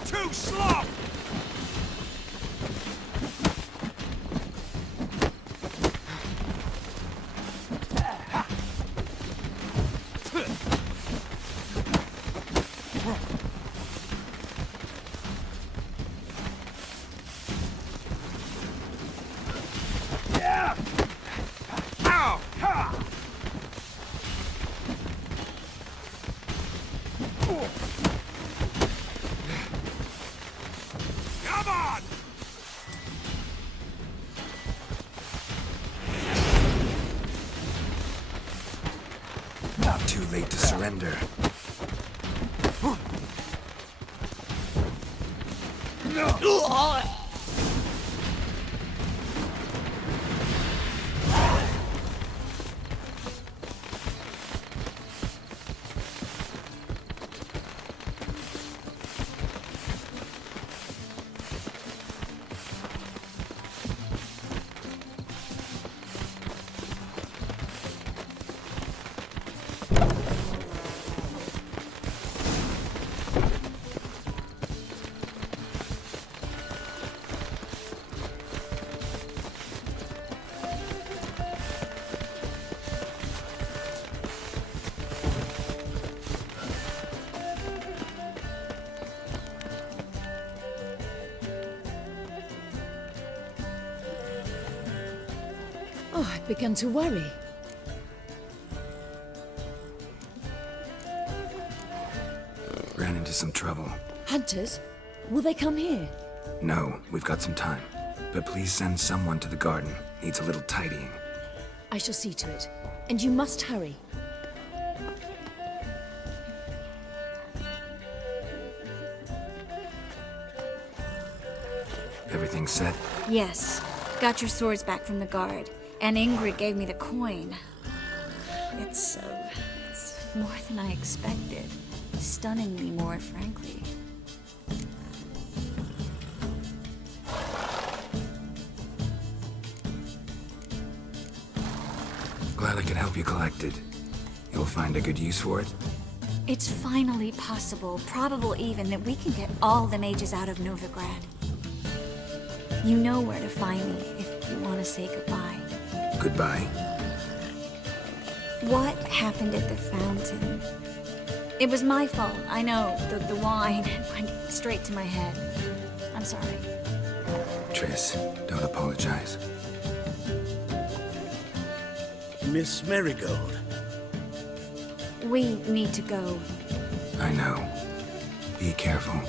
Too slow! Come on! Not too late to surrender. Oh, I'd begun to worry. Ran into some trouble. Hunters? Will they come here? No, we've got some time. But please send someone to the garden. Needs a little tidying. I shall see to it. And you must hurry. Everything set? Yes. Got your swords back from the guard. And Ingrid gave me the coin. It's more than I expected. Stunningly more, frankly. Glad I could help you collect it. You'll find a good use for it? It's finally possible, probable even, that we can get all the mages out of Novigrad. You know where to find me if you want to say goodbye. Goodbye. What happened at the fountain? It was my fault, I know. The wine went straight to my head. I'm sorry. Triss, don't apologize. Miss Marigold. We need to go. I know. Be careful.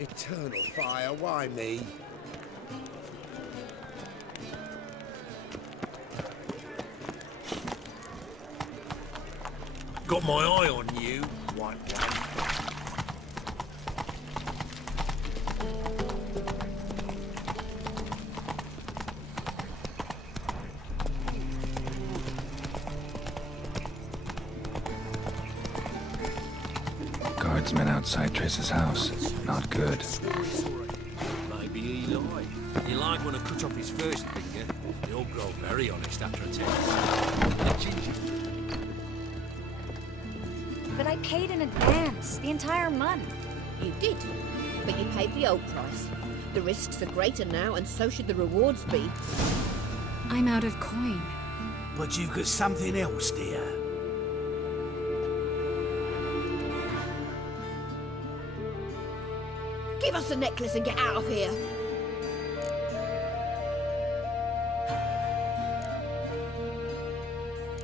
Eternal fire, why me? Got my eye on you, white one. guardsmen outside Triss's house. Not good. Maybe he lied. He lied when I cut off his first finger. He'll grow very honest after a test. But I paid in advance, the entire month. You did, but you paid the old price. The risks are greater now, and so should the rewards be. I'm out of coin. But you've got something else, dear. Give us the necklace and get out of here.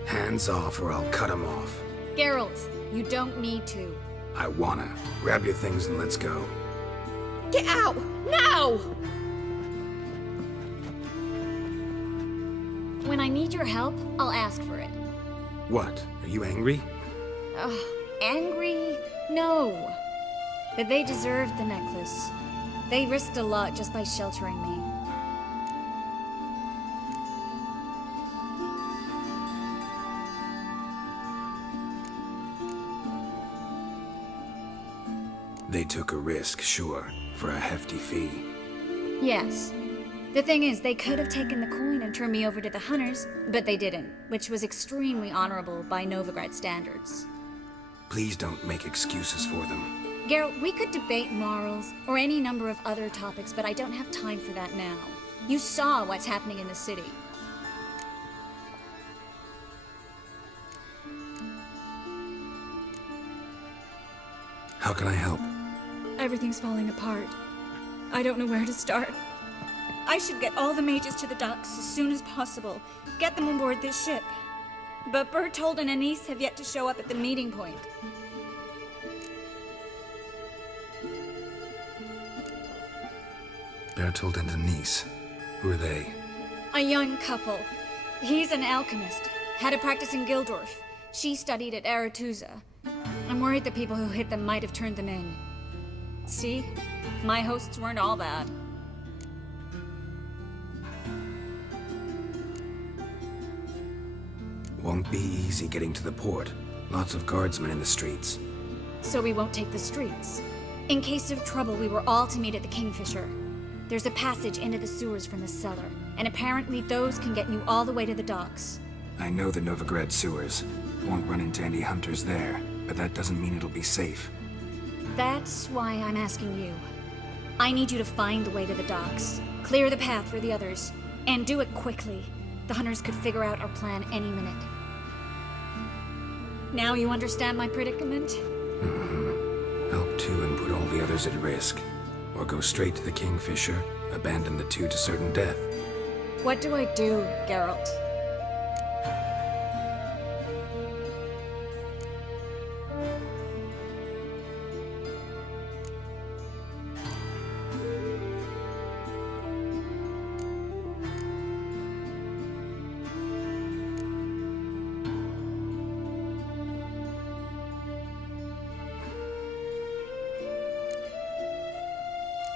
Hands off or I'll cut 'em off. Geralt, you don't need to. I wanna. Grab your things and let's go. Get out! Now! When I need your help, I'll ask for it. What? Are you angry? Angry? No. But they deserved the necklace. They risked a lot just by sheltering me. They took a risk, sure, for a hefty fee. Yes. The thing is, they could have taken the coin and turned me over to the hunters, but they didn't, which was extremely honorable by Novigrad standards. Please don't make excuses for them. Geralt, we could debate morals, or any number of other topics, but I don't have time for that now. You saw what's happening in the city. How can I help? Everything's falling apart. I don't know where to start. I should get all the mages to the docks as soon as possible. Get them on board this ship. But Bertold and Anise have yet to show up at the meeting point. Bertold and Anise. Who are they? A young couple. He's an alchemist. Had a practice in Gildorf. She studied at Aretusa. I'm worried the people who hit them might have turned them in. See? My hosts weren't all bad. Won't be easy getting to the port. Lots of guardsmen in the streets. So we won't take the streets. In case of trouble, we were all to meet at the Kingfisher. There's a passage into the sewers from the cellar, and apparently those can get you all the way to the docks. I know the Novigrad sewers. Won't run into any hunters there, but that doesn't mean it'll be safe. That's why I'm asking you. I need you to find the way to the docks, clear the path for the others, and do it quickly. The hunters could figure out our plan any minute. Now you understand my predicament? Help two and put all the others at risk. Or go straight to the Kingfisher, abandon the two to certain death. What do I do, Geralt?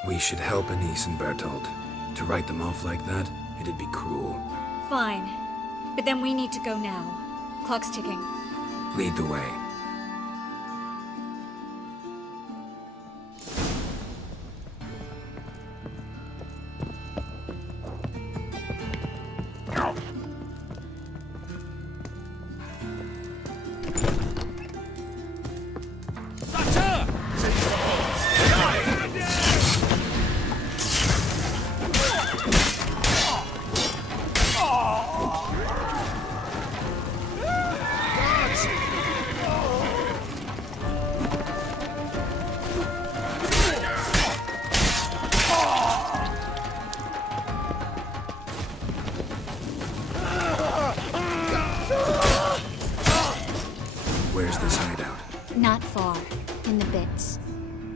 We should help Anise and Bertold. To write them off like that, it'd be cruel. Fine. But then we need to go now. Clock's ticking. Lead the way. Where's this hideout? Not far. In the bits.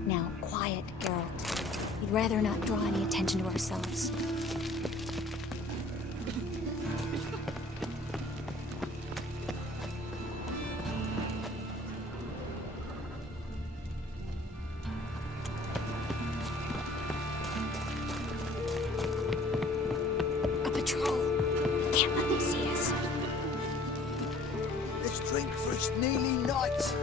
Now, quiet, Geralt. We'd rather not draw any attention to ourselves. A patrol. We can't let them see us. Let's drink for its nearly night.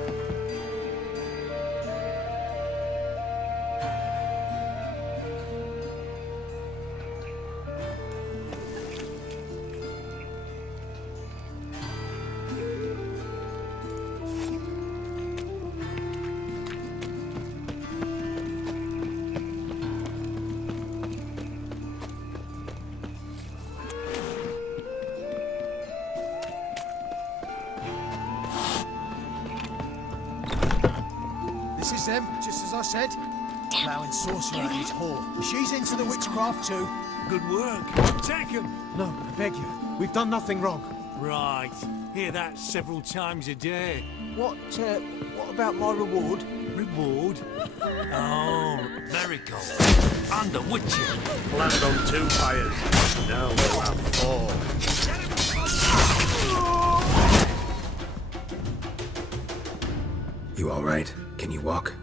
This is them, just as I said. Allowing sorcerer at his hall. She's into the witchcraft too. Good work. Take him. No, I beg you. We've done nothing wrong. Right. Hear that several times a day. What about my reward? Reward? Oh, marigold. And the witcher. Land on 2 fires. Now we'll have 4. You all right? Can you walk?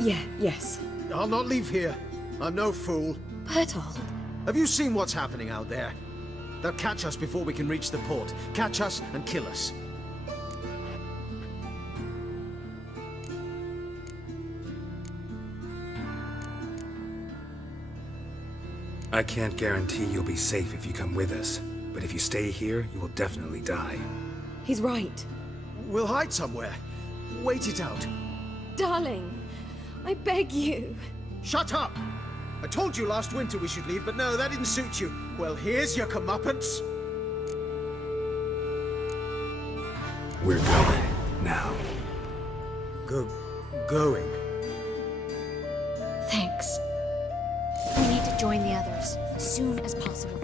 Yes. I'll not leave here. I'm no fool. Bertold. Have you seen what's happening out there? They'll catch us before we can reach the port. Catch us and kill us. I can't guarantee you'll be safe if you come with us, but if you stay here, you will definitely die. He's right. We'll hide somewhere. Wait it out. Darling, I beg you. Shut up! I told you last winter we should leave, but no, that didn't suit you. Well, here's your comeuppance. We're going now. Going? Thanks. We need to join the others as soon as possible.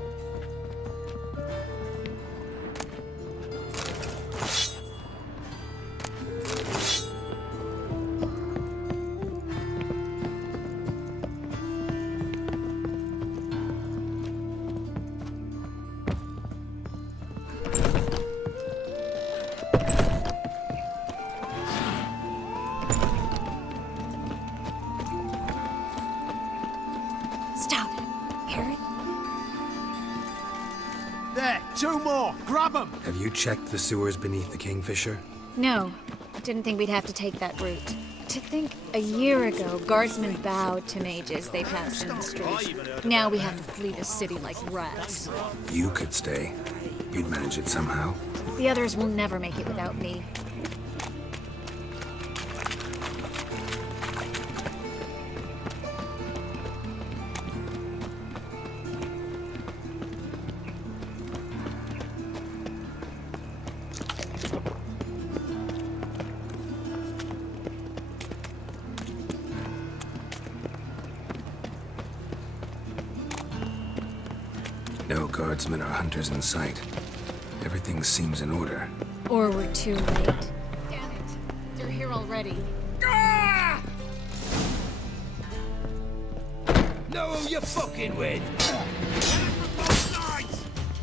Stop. Harry? There, 2 more. Grab them. Have you checked the sewers beneath the Kingfisher? No. Didn't think we'd have to take that route. To think a year ago, guardsmen bowed to mages they passed in the street. Now we have to flee the city like rats. You could stay. You'd manage it somehow. The others will never make it without me. No guardsmen or hunters in sight. Everything seems in order. Or we're too late. Damn it. They're here already. Know who you're fucking with?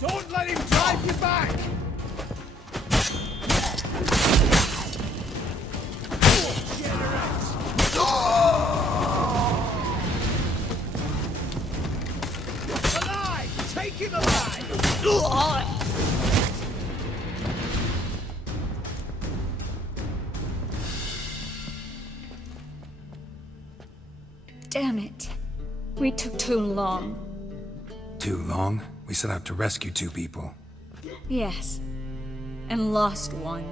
Don't let him drive you back! Alive! Take him alive! Damn it. We took too long. Too long? We set out to rescue 2 people. Yes. And lost one.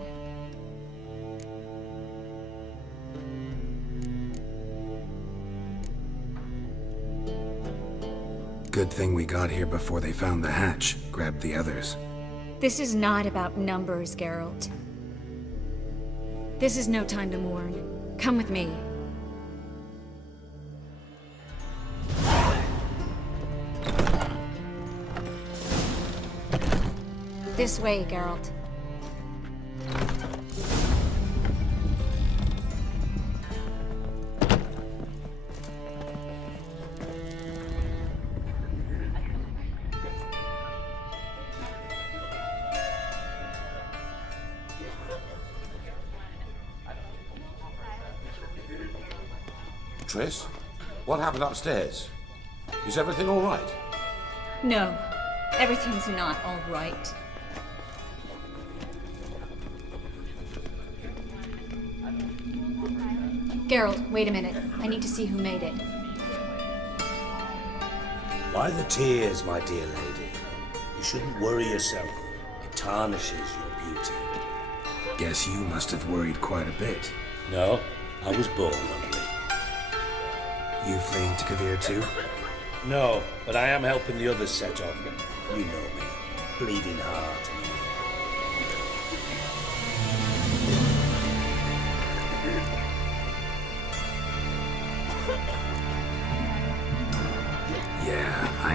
Good thing we got here before they found the hatch, grabbed the others. This is not about numbers, Geralt. This is no time to mourn. Come with me. This way, Geralt. Triss, what happened upstairs? Is everything all right? No, everything's not all right. Geralt, wait a minute. I need to see who made it. Why the tears, my dear lady? You shouldn't worry yourself. It tarnishes your beauty. Guess you must have worried quite a bit. No, I was born ugly. You fleeing to Kavir too? No, but I am helping the others set off. You know me. Bleeding heart and all.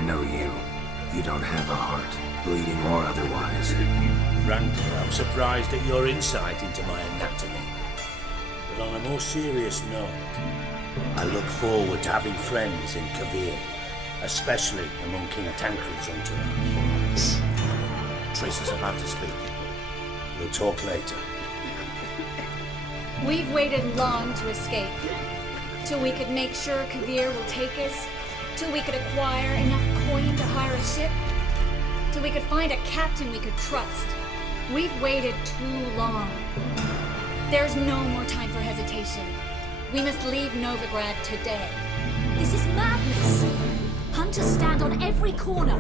know you. You don't have a heart, bleeding or otherwise. Frankly, I'm surprised at your insight into my anatomy. But on a more serious note, I look forward to having friends in Kavir, especially among King Tancred's entourage. Triss is about to speak. We'll talk later. We've waited long to escape. Till we could make sure Kavir will take us. Till we could acquire enough coin to hire a ship. Till we could find a captain we could trust. We've waited too long. There's no more time for hesitation. We must leave Novigrad today. This is madness! Hunters stand on every corner.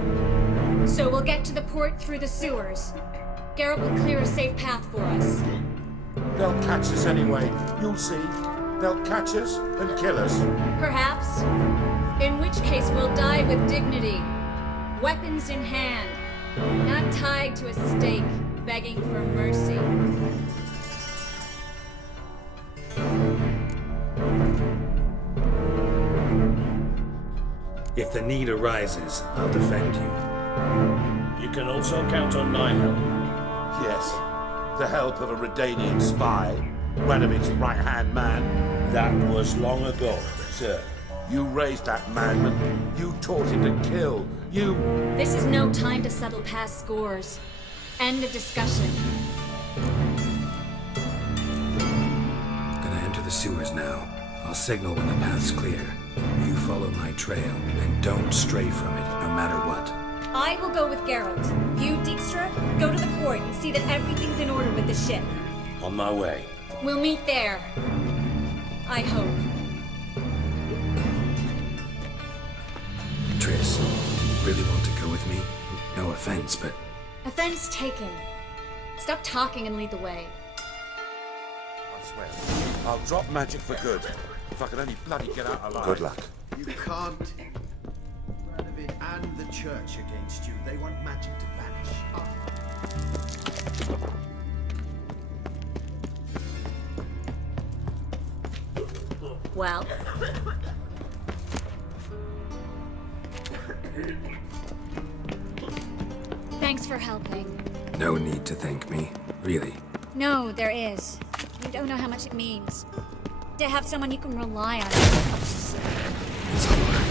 So we'll get to the port through the sewers. Geralt will clear a safe path for us. They'll catch us anyway. You'll see. They'll catch us and kill us. Perhaps. In which case we'll die with dignity. Weapons in hand. Not tied to a stake, begging for mercy. If the need arises, I'll defend you. You can also count on my help. Yes. The help of a Redanian spy. Radovid's right-hand man. That was long ago, sir. You raised that madman. You taught him to kill. You... This is no time to settle past scores. End of discussion. Gonna enter the sewers now. I'll signal when the path's clear. You follow my trail, and don't stray from it, no matter what. I will go with Geralt. You, Dijkstra, go to the port and see that everything's in order with the ship. On my way. We'll meet there. I hope. Triss, really want to go with me? No offense, but... Offense taken. Stop talking and lead the way. I swear, I'll drop magic for good. If I can only bloody get out alive. Good luck. You can't. Radovid and the church against you. They want magic to vanish. Well. Thanks for helping. No need to thank me, really. No, there is. You don't know how much it means. To have someone you can rely on. It's all right.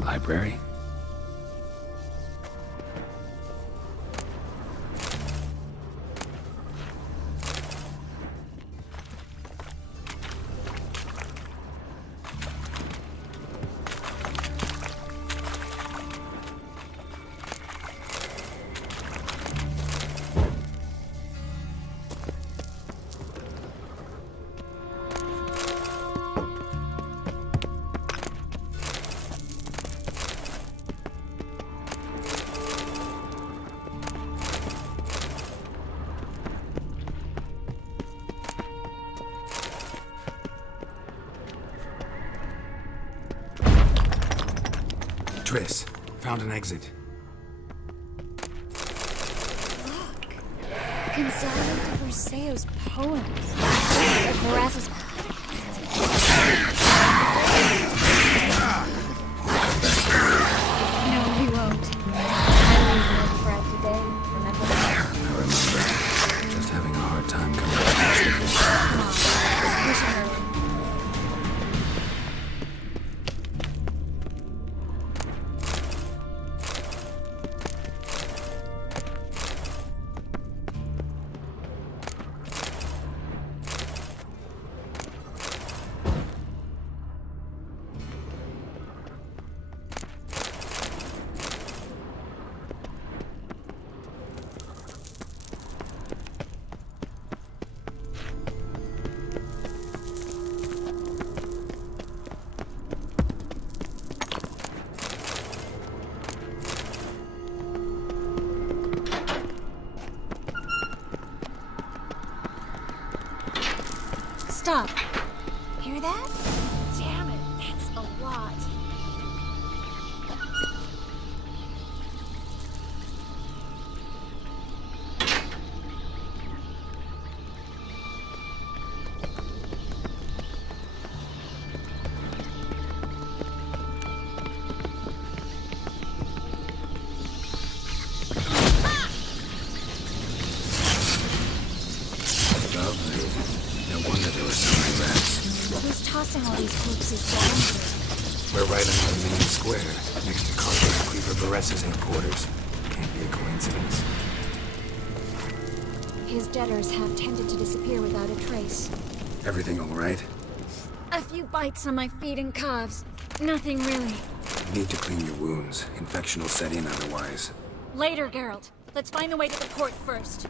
Library? Triss, found an exit. Look. Gonzalo de Berceo's poems. Verraz's... No, we won't. I leave Novigrad today. Remember that? I remember. Just having a hard time coming to terms with it. Come on. Let's push it early. stop. Hear that? Damn it, that's a lot. Tossing all these corpses down. We're right under the main square, next to Carter Cleaver Baressa's headquarters. Can't be a coincidence. His debtors have tended to disappear without a trace. Everything all right? A few bites on my feet and calves. Nothing really. You need to clean your wounds. Infection will set in otherwise. Later, Geralt. Let's find the way to the port first.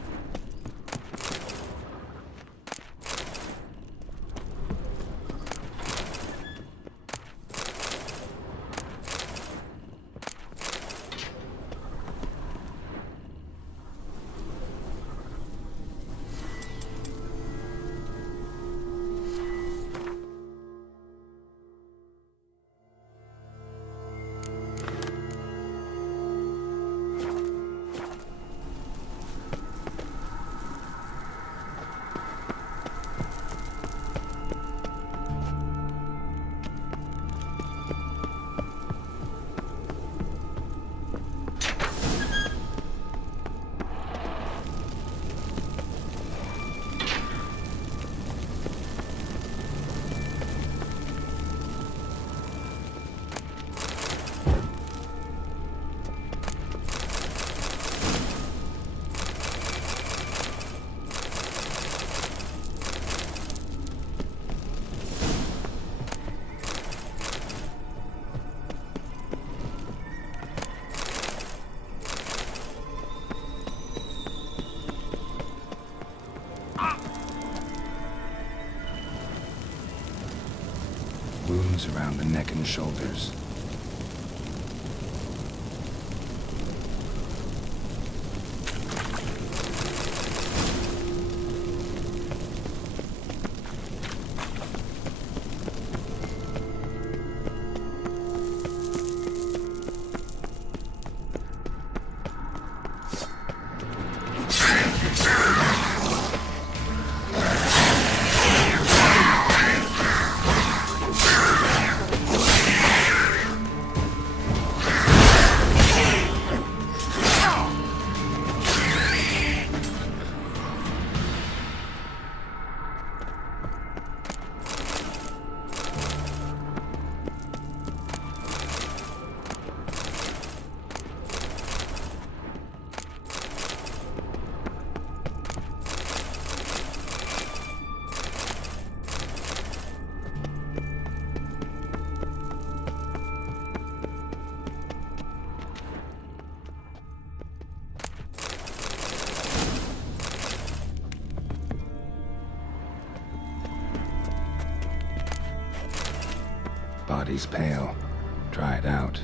Wounds around the neck and shoulders. Body's pale, dried out.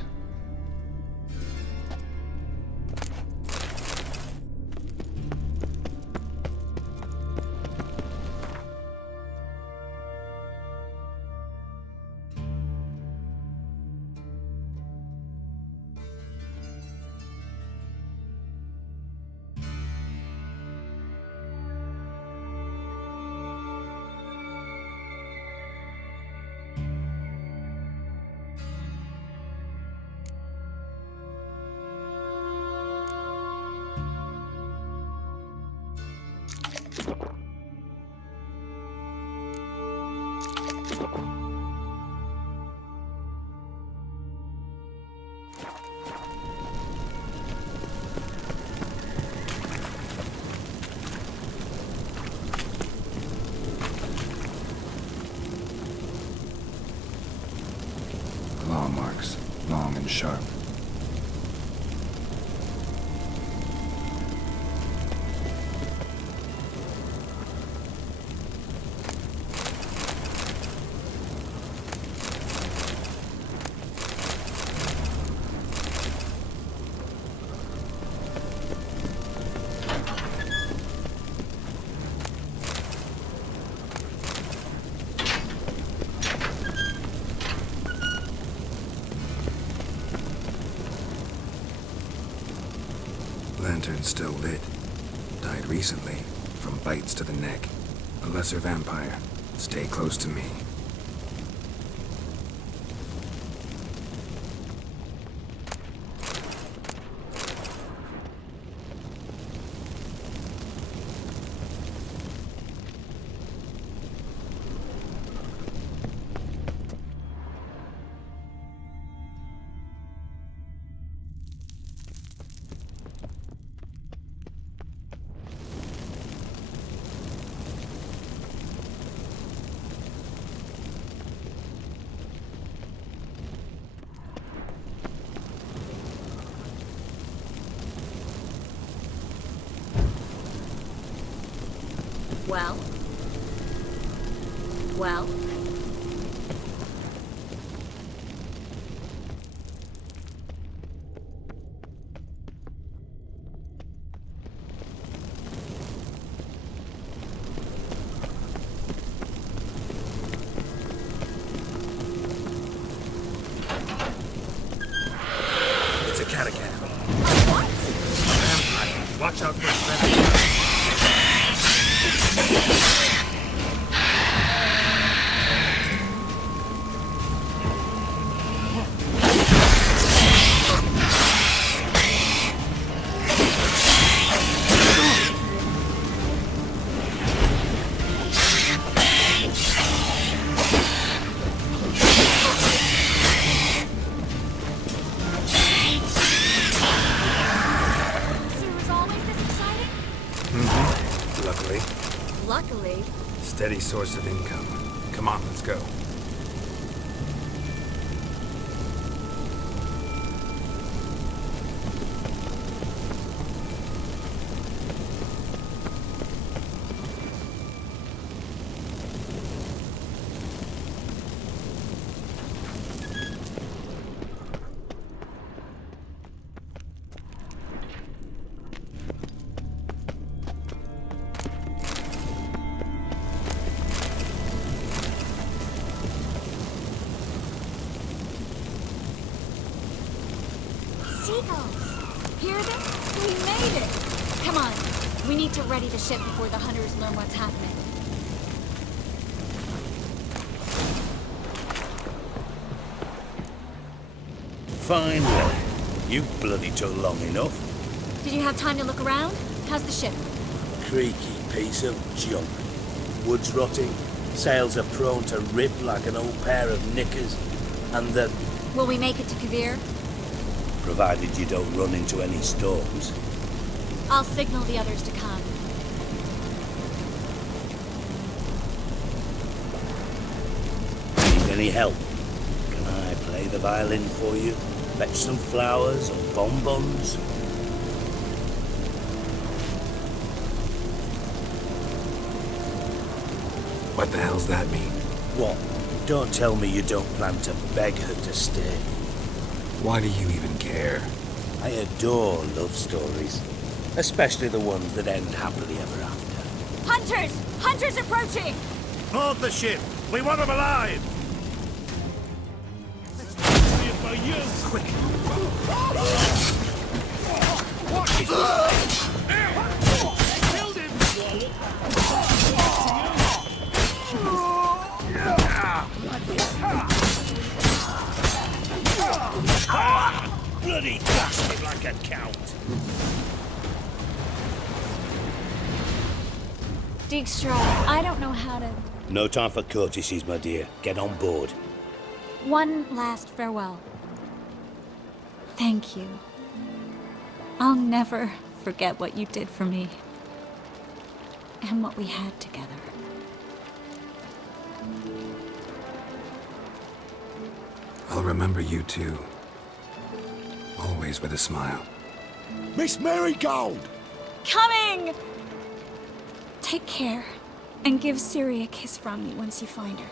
Claw marks, long and sharp. lantern's still lit. Died recently, from bites to the neck. A lesser vampire. Stay close to me. Well? Well? It's a catacomb. What? Vampire. Watch out for a Luckily. Steady source of income. Come on, let's go. Seagulls! Hear them? We made it! Come on, we need to ready the ship before the hunters learn what's happening. Finally. You bloody took long enough. Did you have time to look around? How's the ship? Creaky piece of junk. Wood's rotting. Sails are prone to rip like an old pair of knickers. And the... Will we make it to Kavir? Provided you don't run into any storms. I'll signal the others to come. Need any help? Can I play the violin for you? Fetch some flowers or bonbons? What the hell's that mean? What? Don't tell me you don't plan to beg her to stay. Why do you even care? I adore love stories. Especially the ones that end happily ever after. Hunters! Hunters approaching! Board the ship! We want them alive! For you! Quick! What is killed him! Bloody bastard like a count! Dijkstra, I don't know how to... No time for courtesies, my dear. Get on board. One last farewell. Thank you. I'll never forget what you did for me. And what we had together. I'll remember you too. Always with a smile. Miss Marigold! Coming! Take care, and give Ciri a kiss from me once you find her.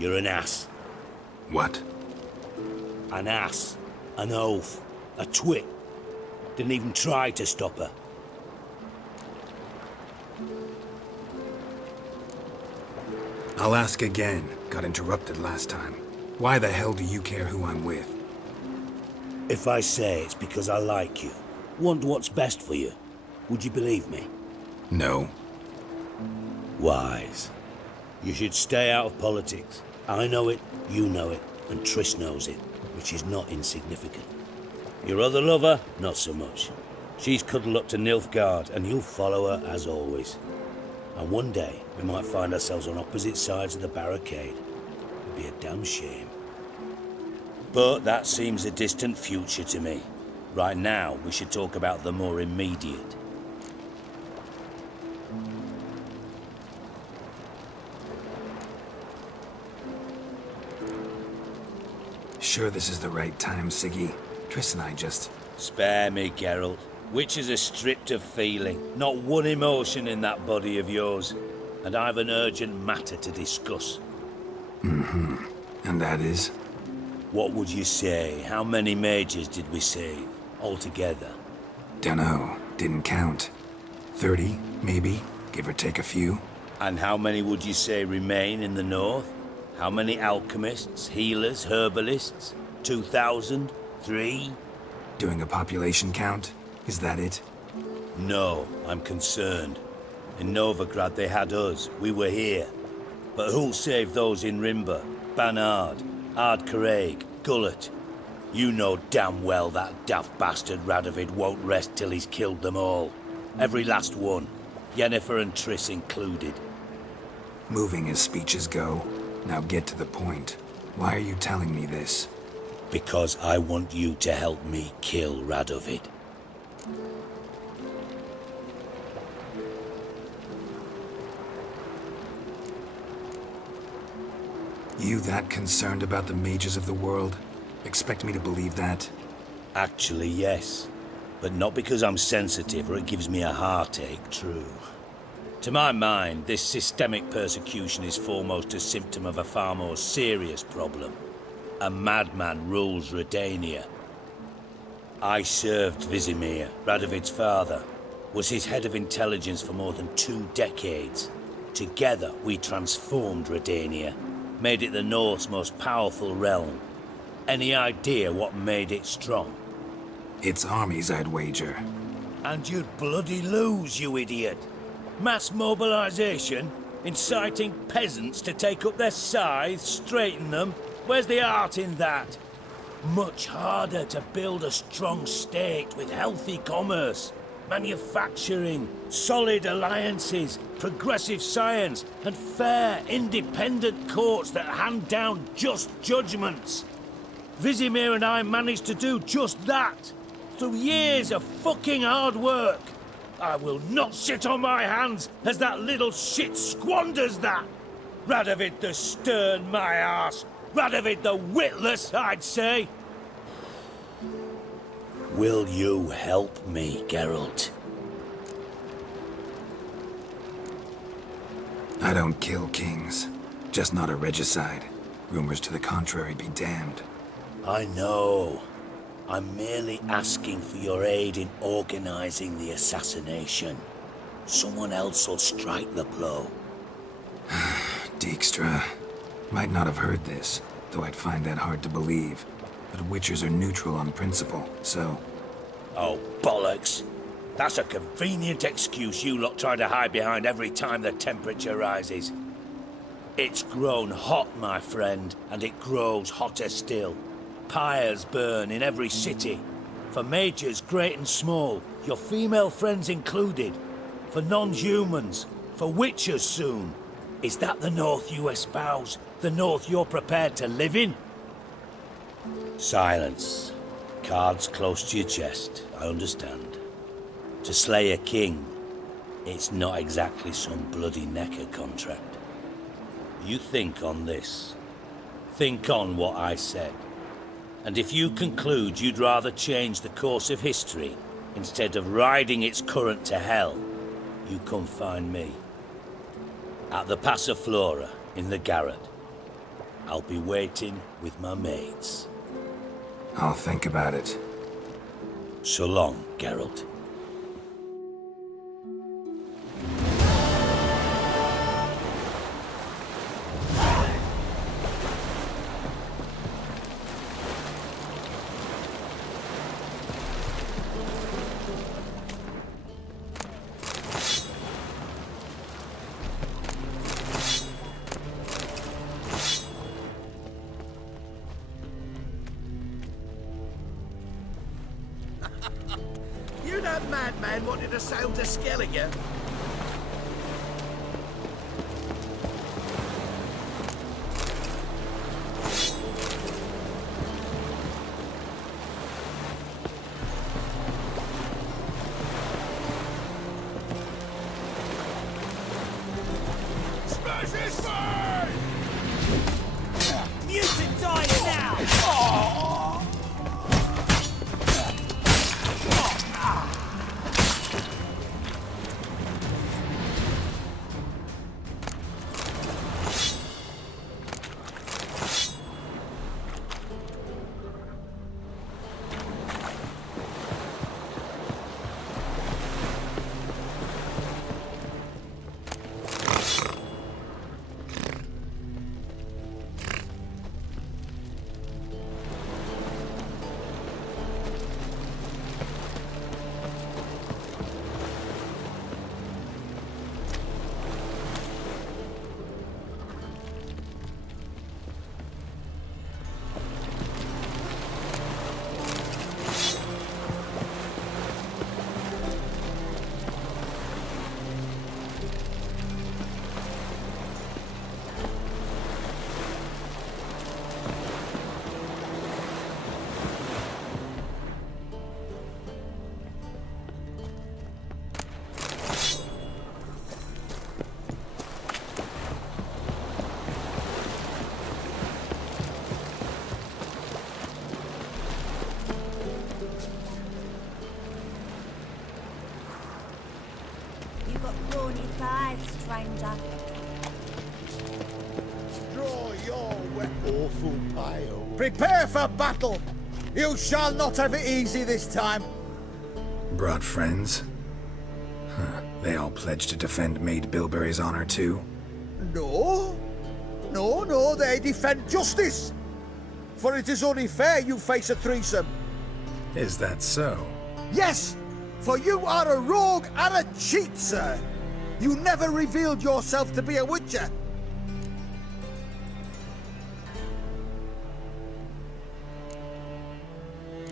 You're an ass. What? An ass. An oaf. A twit. Didn't even try to stop her. I'll ask again. Got interrupted last time. Why the hell do you care who I'm with? If I say it's because I like you, want what's best for you, would you believe me? No. Wise. You should stay out of politics. I know it, you know it, and Triss knows it, which is not insignificant. Your other lover, not so much. She's cuddled up to Nilfgaard, and you'll follow her as always. And one day, we might find ourselves on opposite sides of the barricade. It'd be a damn shame. But that seems a distant future to me. Right now, we should talk about the more immediate. Sure this is the right time, Siggy? Triss and I just... Spare me, Geralt. Witches are stripped of feeling. Not one emotion in that body of yours. And I've an urgent matter to discuss. Mm-hmm. And that is? What would you say? How many mages did we save, altogether? Dunno. Didn't count. 30, maybe, give or take a few. And how many would you say remain in the north? How many alchemists, healers, herbalists? 2,000? 3? Doing a population count? Is that it? No, I'm concerned. In Novigrad they had us. We were here. But who'll save those in Rimba? Banard, Ardcaraig, Gullet? You know damn well that daft bastard Radovid won't rest till he's killed them all. Every last one. Yennefer and Triss included. Moving as speeches go. Now get to the point. Why are you telling me this? Because I want you to help me kill Radovid. You that concerned about the mages of the world? Expect me to believe that? Actually, yes. But not because I'm sensitive or it gives me a heartache, true. To my mind, this systemic persecution is foremost a symptom of a far more serious problem. A madman rules Redania. I served Vizimir, Radovid's father, was his head of intelligence for more than 2 decades. Together, we transformed Redania, made it the North's most powerful realm. Any idea what made it strong? Its armies, I'd wager. And you'd bloody lose, you idiot. Mass mobilization, inciting peasants to take up their scythes, straighten them. Where's the art in that? Much harder to build a strong state with healthy commerce, manufacturing, solid alliances, progressive science, and fair, independent courts that hand down just judgments. Vizimir and I managed to do just that, through years of fucking hard work. I will not sit on my hands as that little shit squanders that. Radovid the stern, my arse. Radovid the witless, I'd say. Will you help me, Geralt? I don't kill kings. Just not a regicide. Rumors to the contrary be damned. I know. I'm merely asking for your aid in organizing the assassination. Someone else will strike the blow. Dijkstra. Might not have heard this, though I'd find that hard to believe. But Witchers are neutral on principle, so... Oh, bollocks. That's a convenient excuse you lot try to hide behind every time the temperature rises. It's grown hot, my friend, and it grows hotter still. Pyres burn in every city. For mages great and small, your female friends included. For non-humans, for witchers soon. Is that the North you espouse? The North you're prepared to live in? Silence. Cards close to your chest, I understand. To slay a king, it's not exactly some bloody necker contract. You think on this. Think on what I said. And if you conclude you'd rather change the course of history instead of riding its current to hell, you come find me. At the Passiflora, in the Garret. I'll be waiting with my mates. I'll think about it. So long, Geralt. You that madman wanted to sail to Skellige? Smash his face! Mutant dying now! You got thorny thighs, stranger. Draw your weapon. Awful pale. Prepare for battle! You shall not have it easy this time. Brought friends? Huh. They all pledged to defend Maid Bilberry's honor too? No. No, they defend justice. For it is only fair you face a threesome. Is that so? Yes, for you are a rogue and a cheat, sir. You never revealed yourself to be a witcher.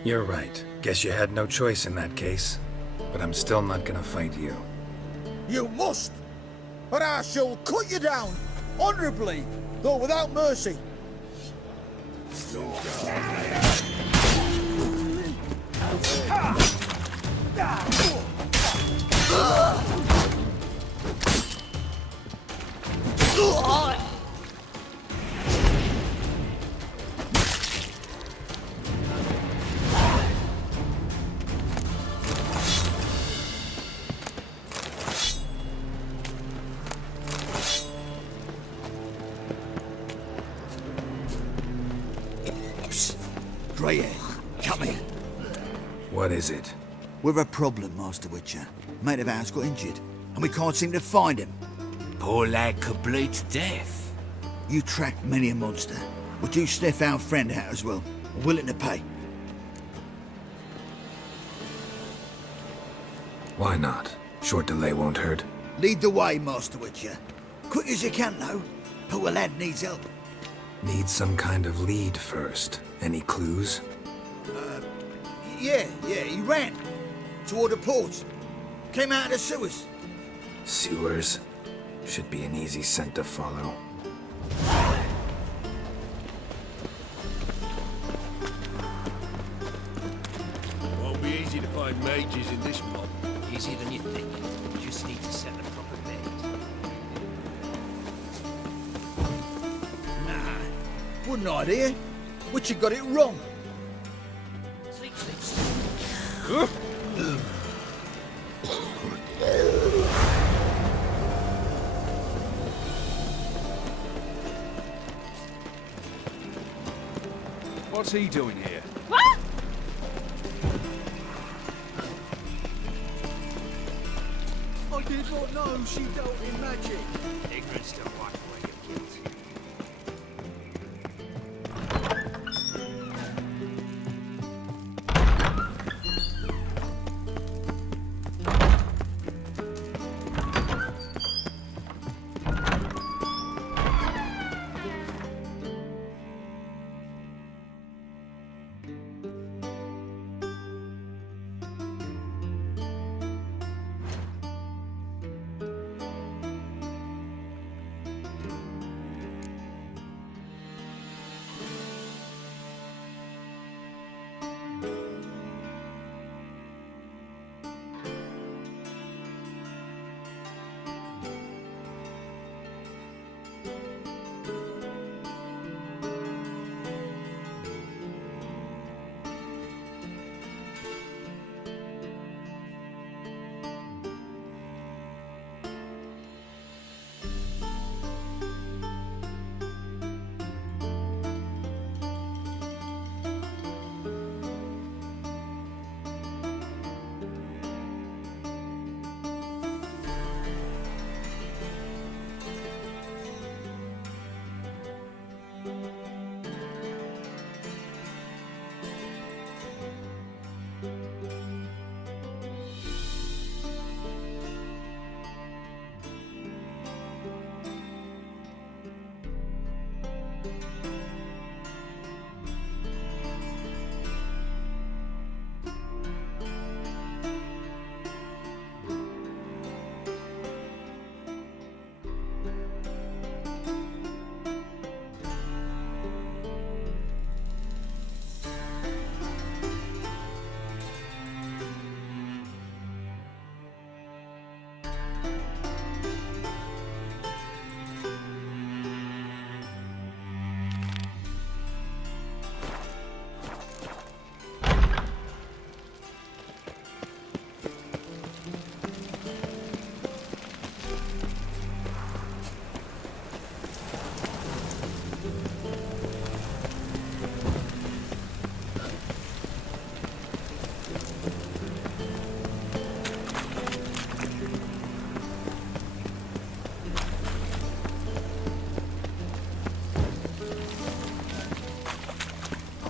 You're right. Guess you had no choice in that case. But I'm still not gonna fight you. You must, or I shall cut you down, honorably, though without mercy. Greyhair, come here. What is it? We've a problem, Master Witcher. Mate of ours got injured, and we can't seem to find him. Poor lad could bleed to death. You tracked many a monster. Would you sniff our friend out as well? We're willing to pay. Why not? Short delay won't hurt. Lead the way, Master Witcher. Quick as you can, though. Poor lad needs help. Need some kind of lead first. Any clues? Yeah, he ran. Toward the port. Came out of the sewers. Sewers? Should be an easy scent to follow. Won't be easy to find mages in this mob. Easier than you think. You just need to set the proper bait. Nah, wouldn't idea. Witcher got it wrong. Sleep, sleep, sleep. What's he doing here? What? I did not know she dealt in magic. Ignorance to what way it is.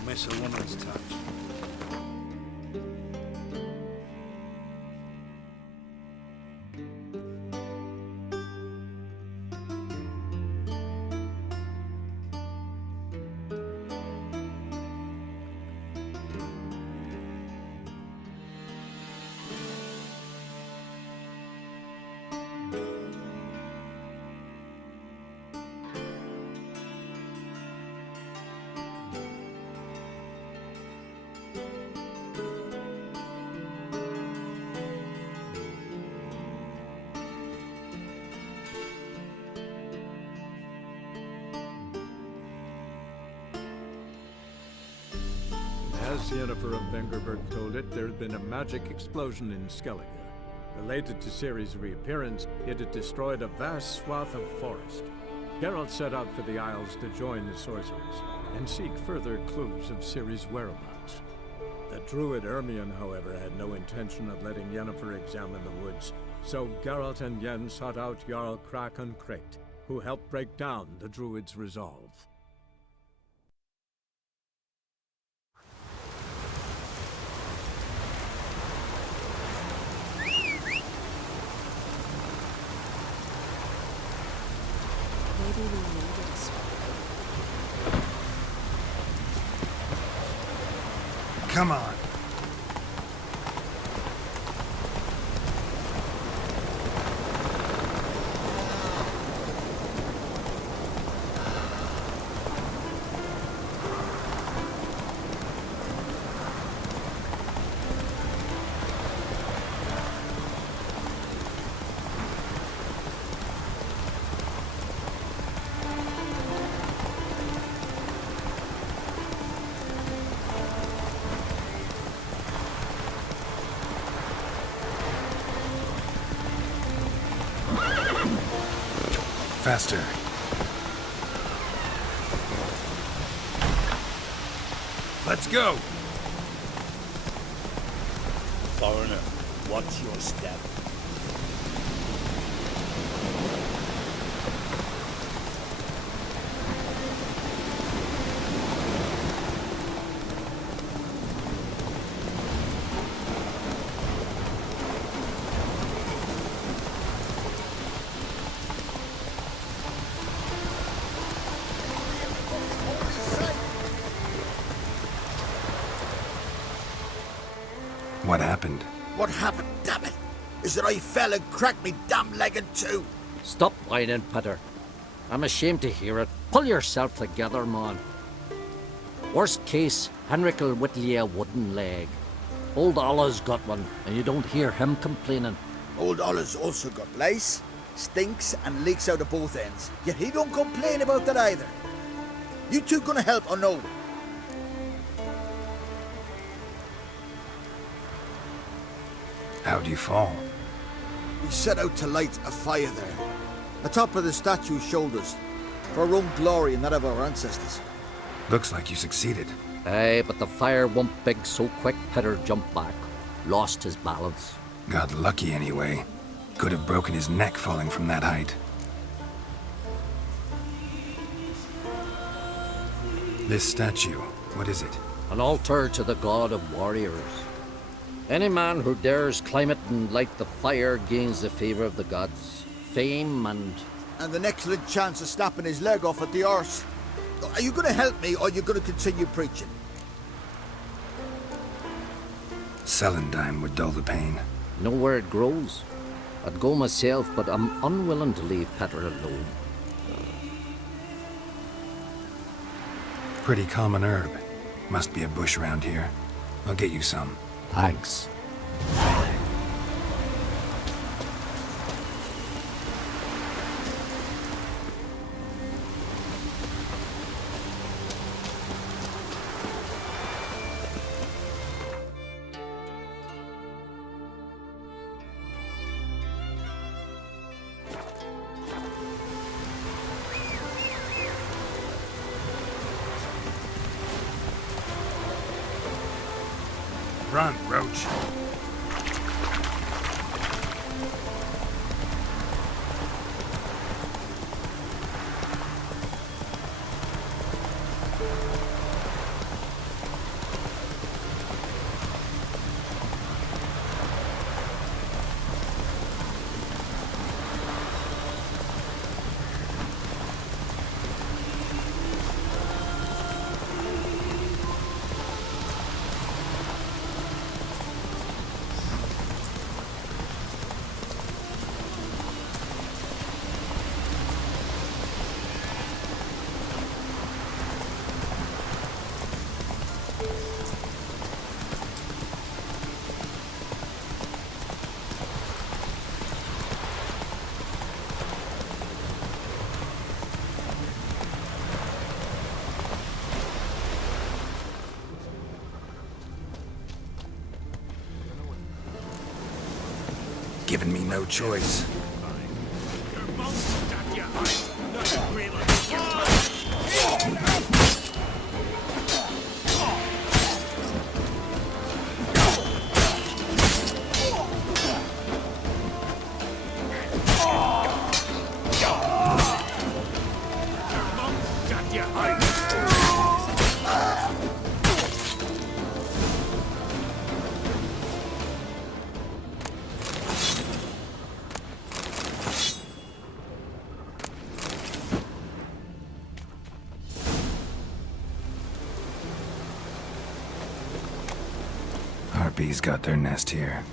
Miss a woman's touch. As Yennefer of Vengerberg told it, there had been a magic explosion in Skellige. Related to Ciri's reappearance, it had destroyed a vast swath of forest. Geralt set out for the Isles to join the sorcerers, and seek further clues of Ciri's whereabouts. The druid Ermion, however, had no intention of letting Yennefer examine the woods, so Geralt and Yen sought out Jarl Krakon Krayt, who helped break down the druid's resolve. Come on. Faster. Let's go. Foreigner, watch your step. What happened? What happened, damn it, is that I fell and cracked me damn leg in two. Stop whining, Peter. I'm ashamed to hear it. Pull yourself together, man. Worst case, Henrik'll whittle you a wooden leg. Old Ollah's got one, and you don't hear him complaining. Old Ollah's also got lice, stinks, and leaks out of both ends. Yet he don't complain about that either. You two gonna help or no? How'd you fall? We set out to light a fire there, atop of the statue's shoulders, for our own glory and that of our ancestors. Looks like you succeeded. Aye, but the fire went big so quick Peter jumped back. Lost his balance. Got lucky anyway. Could have broken his neck falling from that height. This statue, what is it? An altar to the god of warriors. Any man who dares climb it and light the fire gains the favour of the gods, fame and an excellent chance of snapping his leg off at the arse. Are you going to help me, or are you going to continue preaching? Celandine would dull the pain. Know where it grows. I'd go myself, but I'm unwilling to leave Peter alone. Pretty common herb. Must be a bush around here. I'll get you some. Thanks. Run, Roach. Given me no choice. Harpies got their nest here.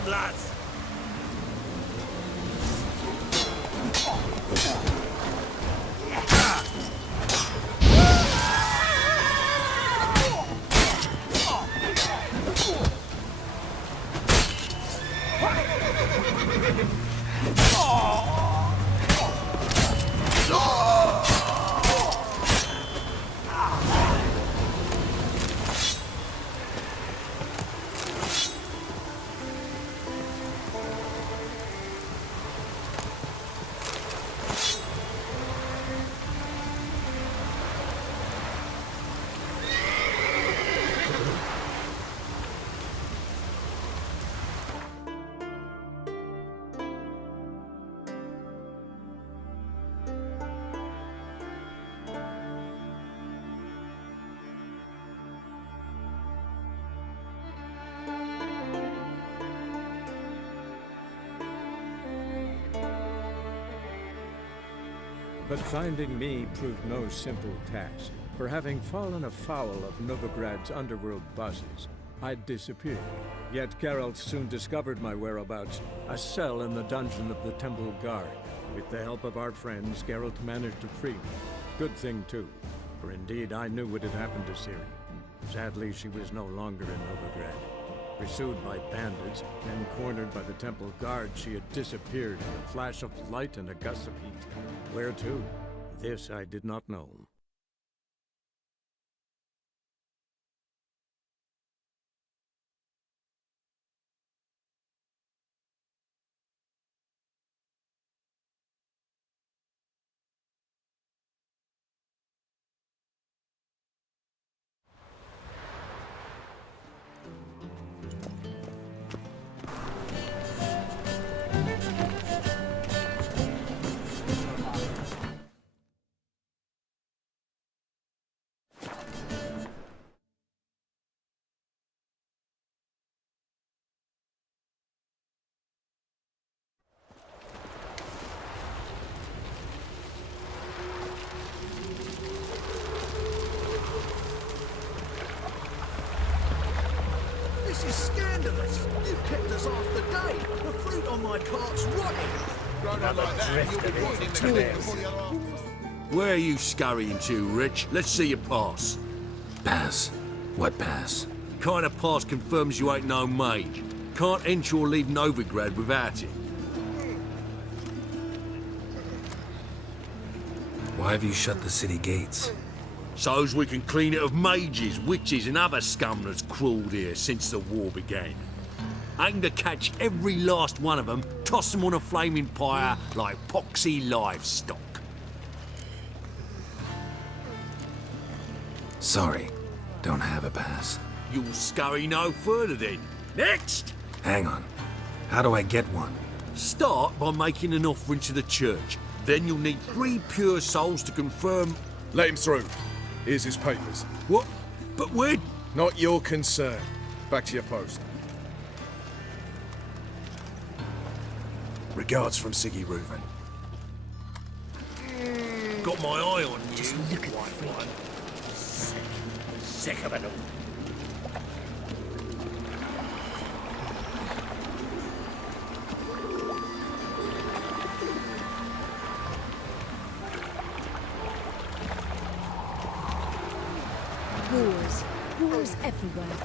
damn lads! But finding me proved no simple task, for having fallen afoul of Novigrad's underworld bosses, I'd disappeared. Yet Geralt soon discovered my whereabouts, a cell in the dungeon of the Temple Guard. With the help of our friends, Geralt managed to free me. Good thing too, for indeed I knew what had happened to Ciri. Sadly, she was no longer in Novigrad. Pursued by bandits, then cornered by the Temple Guard, she had disappeared in a flash of light and a gust of heat. Where to? This I did not know. This is scandalous. You kept us half the day. The fruit on my cart's rotting. Where are you scurrying to, Rich? Let's see your pass. Pass? What pass? Kind of pass confirms you ain't no mage. Can't enter or leave Novigrad without it. Why have you shut the city gates? So's we can clean it of mages, witches and other scum that's crawled here since the war began. Aim to catch every last one of them, toss them on a flaming pyre like poxy livestock. Sorry, don't have a pass. You'll scurry no further then. Next! Hang on. How do I get one? Start by making an offering to the church. Then you'll need 3 pure souls to confirm... Let him through. Here's his papers. What? But where? Not your concern. Back to your post. Regards from Siggy Reuven. Got my eye on you. Just look at the freak. Sick of it all. Wars. Wars everywhere.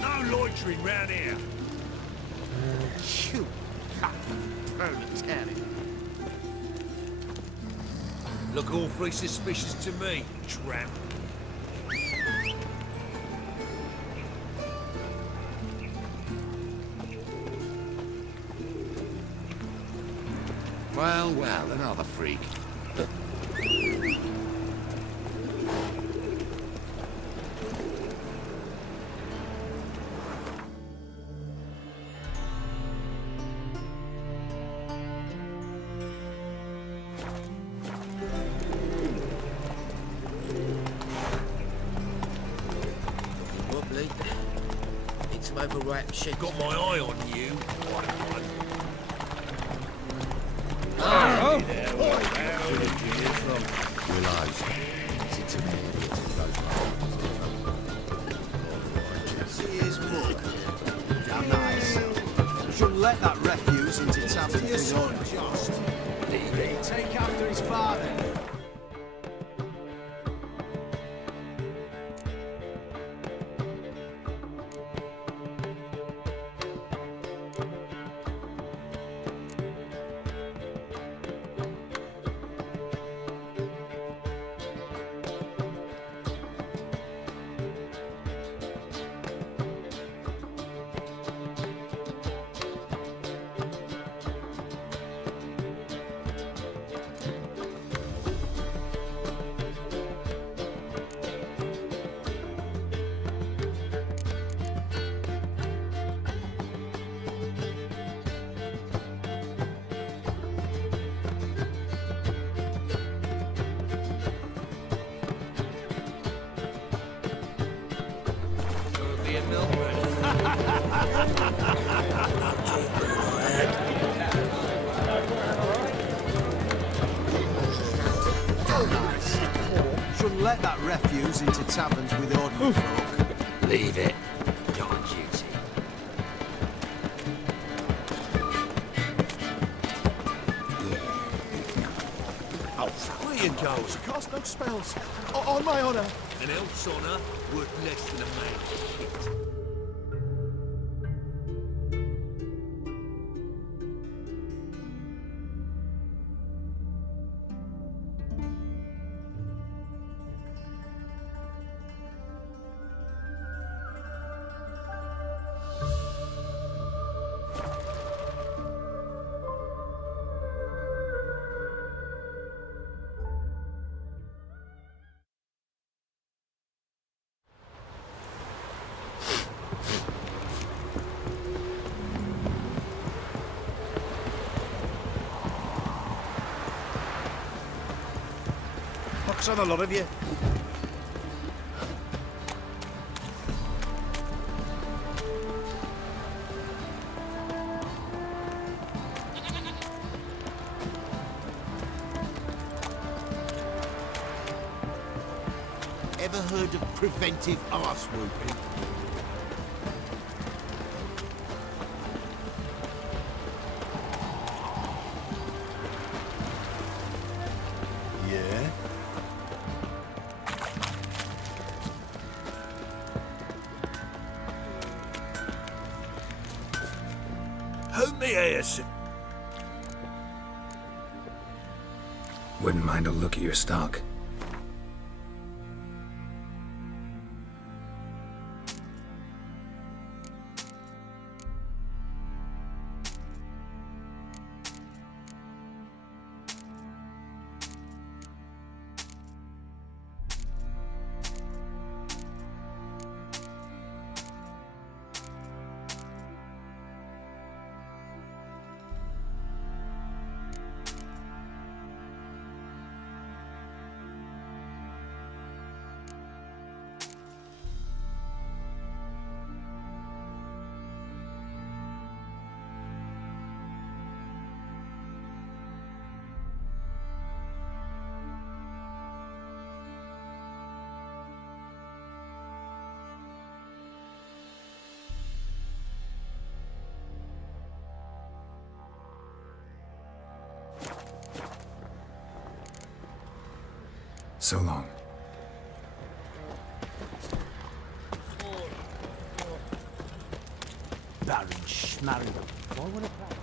No loitering round here. You proletariat. Look awfully suspicious to me, tramp. Well, well, another freak. Wobbly. Need some overripe shit. Got my eye on you. See his mug. Damn let that refuse into taverns with orders. Leave it. Take after his father. Shouldn't let that refuse into taverns with ordinary folk. Leave it. You're on duty. Where you go? Cast no spells. On my honour. An elf's honour worth less than a man's shit. Pox on a lot of you. Ever heard of preventive arse whooping? Yeah? Who me ears? Wouldn't mind a look at your stock. So long. Baron Schmarren. Why would I play?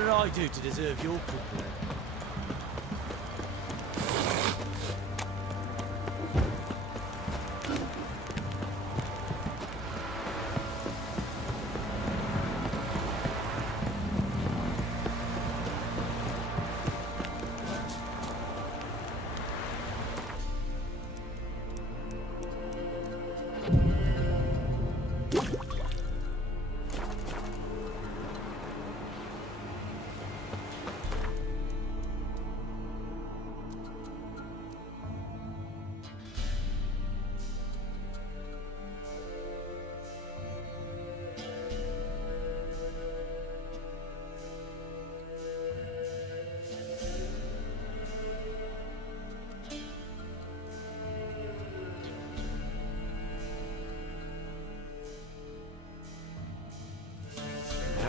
did I do to deserve your company?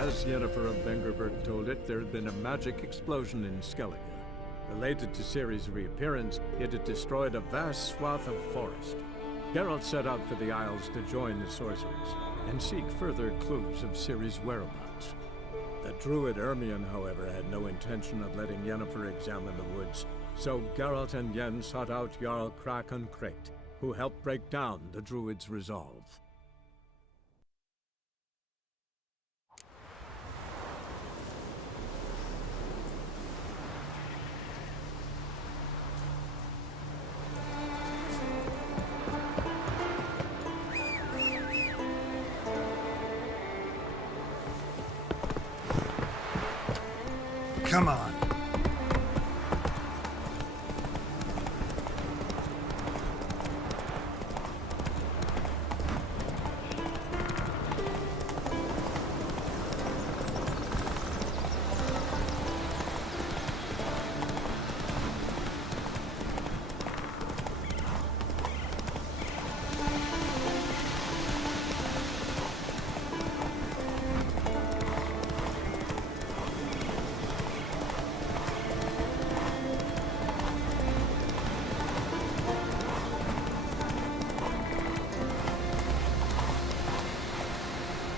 As Yennefer of Vengerberg told it, there had been a magic explosion in Skellige. Related to Ciri's reappearance, it had destroyed a vast swath of forest. Geralt set out for the Isles to join the sorcerers and seek further clues of Ciri's whereabouts. The druid Ermion, however, had no intention of letting Yennefer examine the woods, so Geralt and Yen sought out Jarl Krakon Krayt, who helped break down the druid's resolve. Come on.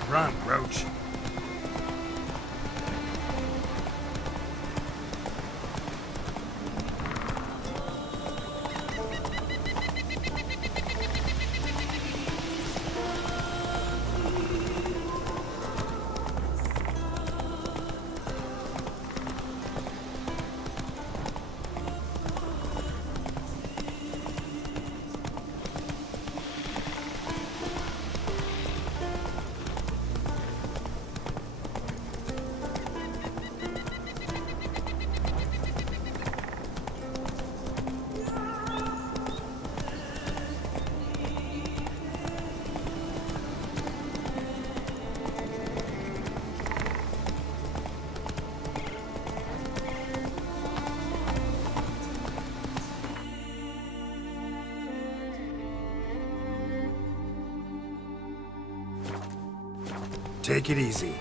Run, Roach. Take it easy.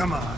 Come on.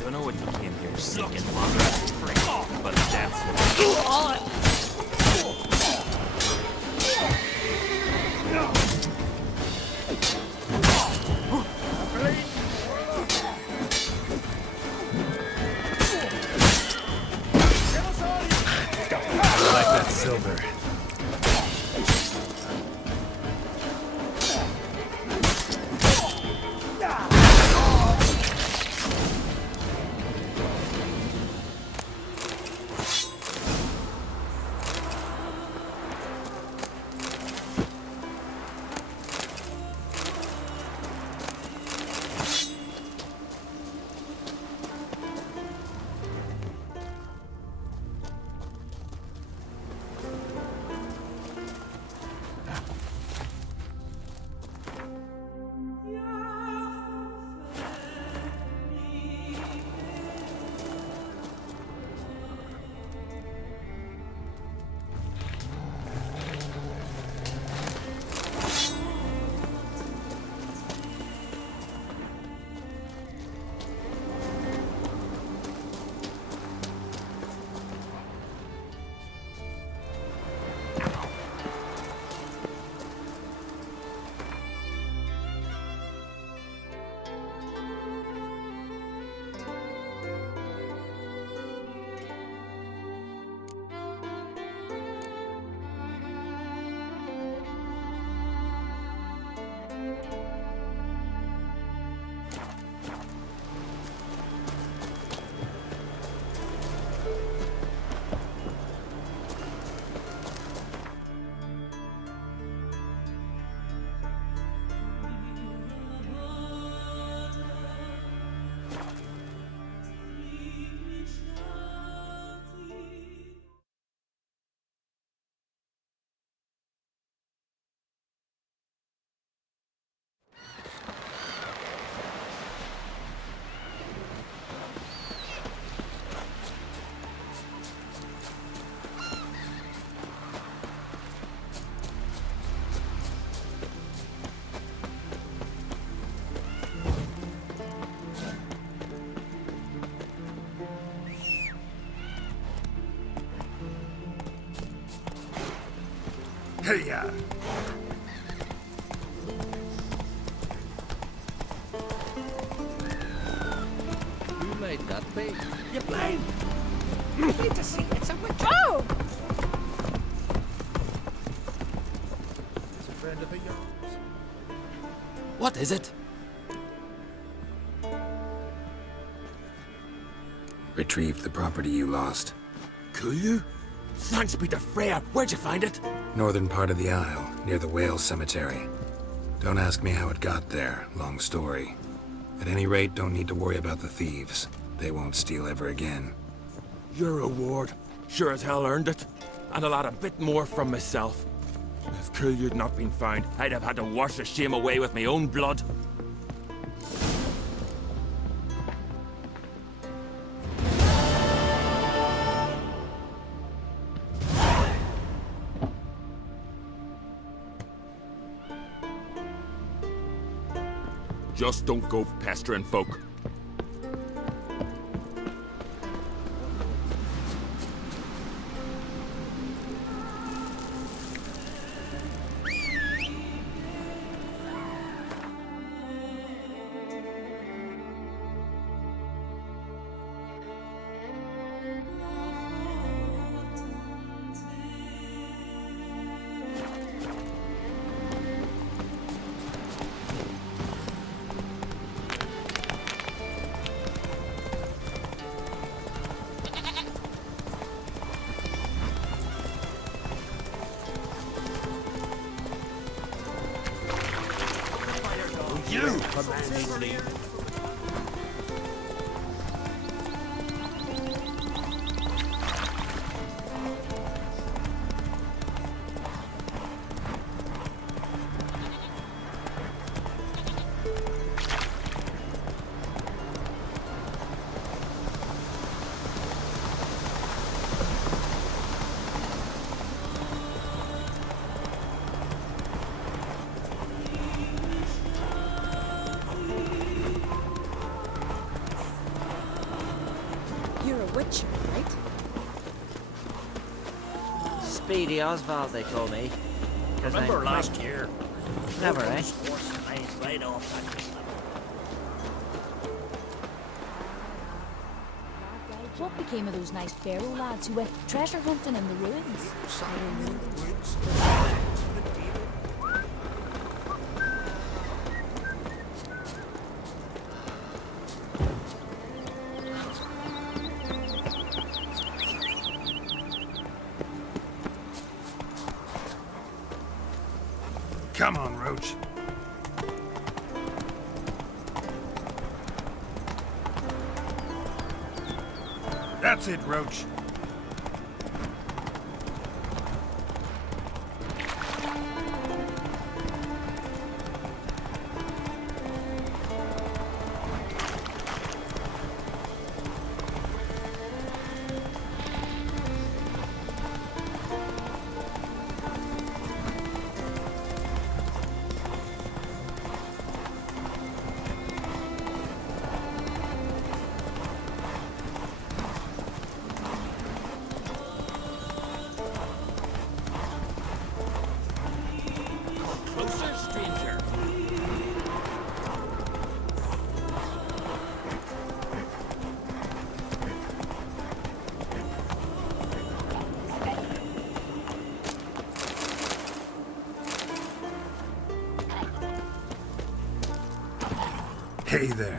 Don't know what you came here seeking, longer. But that's Hey, Who made that bait? You blind! I need to see it's a witch. Oh! It's a friend of yours. What is it? Retrieved the property you lost. Could you? Thanks be to Freya. Where'd you find it? Northern part of the Isle, near the whale cemetery. Don't ask me how it got there. Long story. At any rate, don't need to worry about the thieves. They won't steal ever again. Your reward. Sure as hell earned it. And I'll add a bit more from myself. If Killiard not been found, I'd have had to wash the shame away with my own blood. Just don't go pestering folk. You commanded me. You're a witcher, right? Speedy Oswald, they call me. 'Cause Remember I'm last quick. year? Never, eh? Right off that. What became of those nice Pharaoh lads who went treasure hunting in the ruins? Come on, Roach. That's it, Roach. Closer, stranger. Hey there.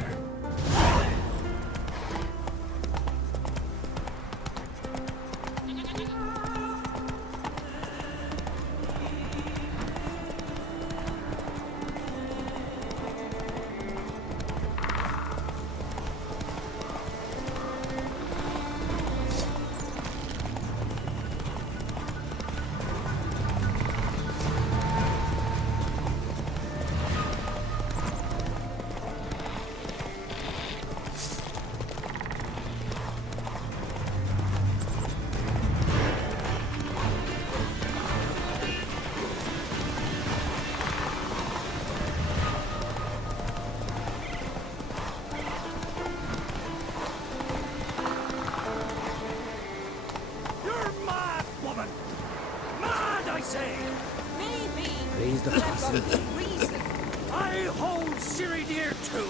hold Ciri dear too.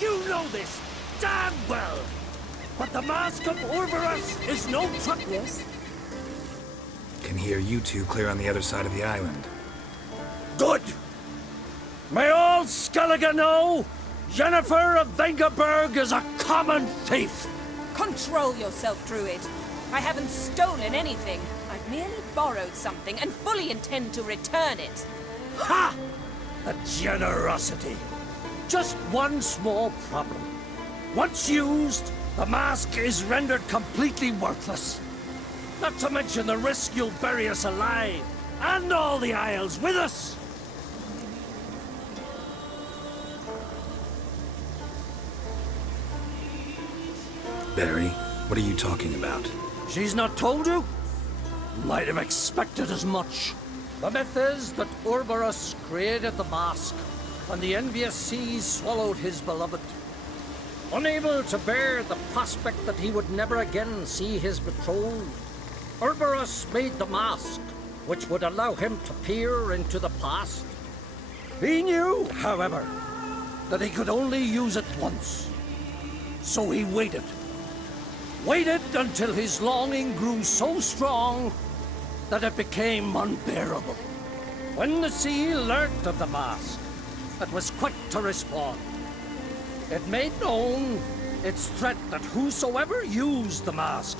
You know this damn well. But the Mask of Urberus is no trouble. Yes? Can hear you two clear on the other side of the island. Good! May all Skellige know Yennefer of Vengerberg is a common thief! Control yourself, Druid. I haven't stolen anything. I've merely borrowed something and fully intend to return it. Ha! The generosity. Just one small problem. Once used, the mask is rendered completely worthless. Not to mention the risk you'll bury us alive, and all the Isles with us! Barry, what are you talking about? She's not told you? Might have expected as much. The myth is that Urberus created the mask when the envious seas swallowed his beloved. Unable to bear the prospect that he would never again see his betrothed, Urberus made the mask, which would allow him to peer into the past. He knew, however, that he could only use it once. So he waited. Waited until his longing grew so strong that it became unbearable. When the sea learnt of the mask, it was quick to respond. It made known its threat that whosoever used the mask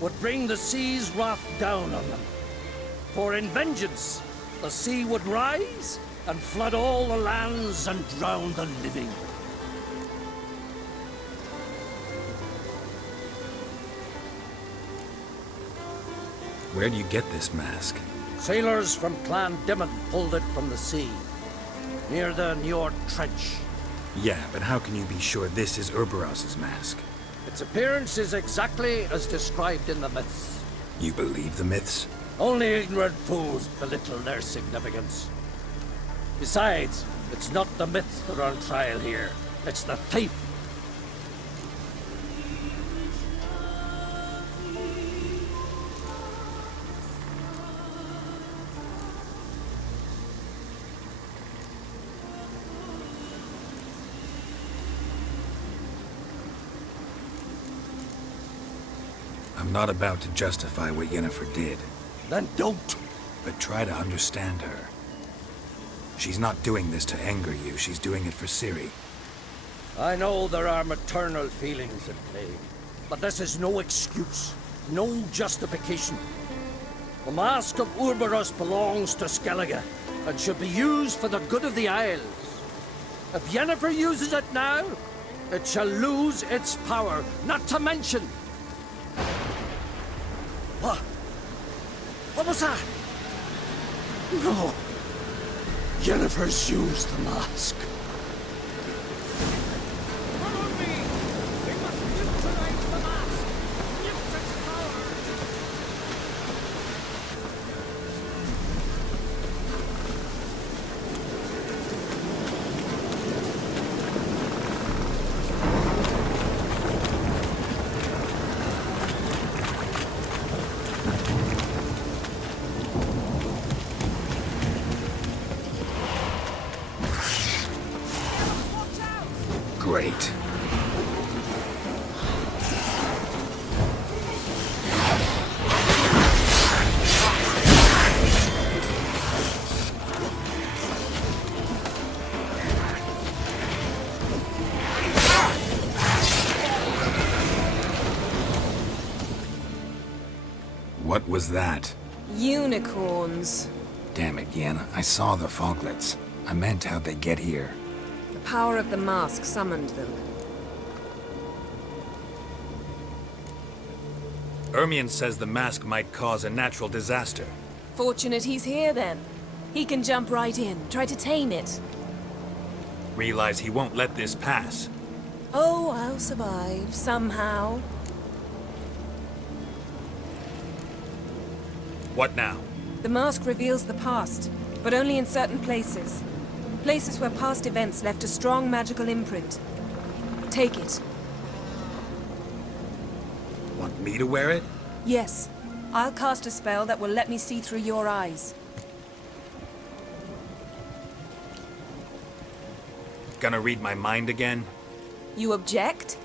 would bring the sea's wrath down on them. For in vengeance, the sea would rise and flood all the lands and drown the living. Where do you get this mask? Sailors from Clan Dimon pulled it from the sea, near the Njord Trench. Yeah, but how can you be sure this is Urberus's mask? Its appearance is exactly as described in the myths. You believe the myths? Only ignorant fools belittle their significance. Besides, it's not the myths that are on trial here. It's the thief. I'm not about to justify what Yennefer did. Then don't. But try to understand her. She's not doing this to anger you, she's doing it for Ciri. I know there are maternal feelings at play, but this is no excuse, no justification. The Mask of Urberus belongs to Skellige, and should be used for the good of the Isles. If Yennefer uses it now, it shall lose its power, not to mention... What? What was that? No. Yennefer's used the mask. Follow me! We must neutralize the mask! Nip its power! Great. What was that? Unicorns. Damn it, Yen. I saw the foglets. I meant how'd they get here. The power of the mask summoned them. Ermion says the mask might cause a natural disaster. Fortunate he's here, then. He can jump right in, try to tame it. Realize he won't let this pass. Oh, I'll survive, somehow. What now? The mask reveals the past, but only in certain places. Places where past events left a strong magical imprint. Take it. Want me to wear it? Yes. I'll cast a spell that will let me see through your eyes. Gonna read my mind again? You object?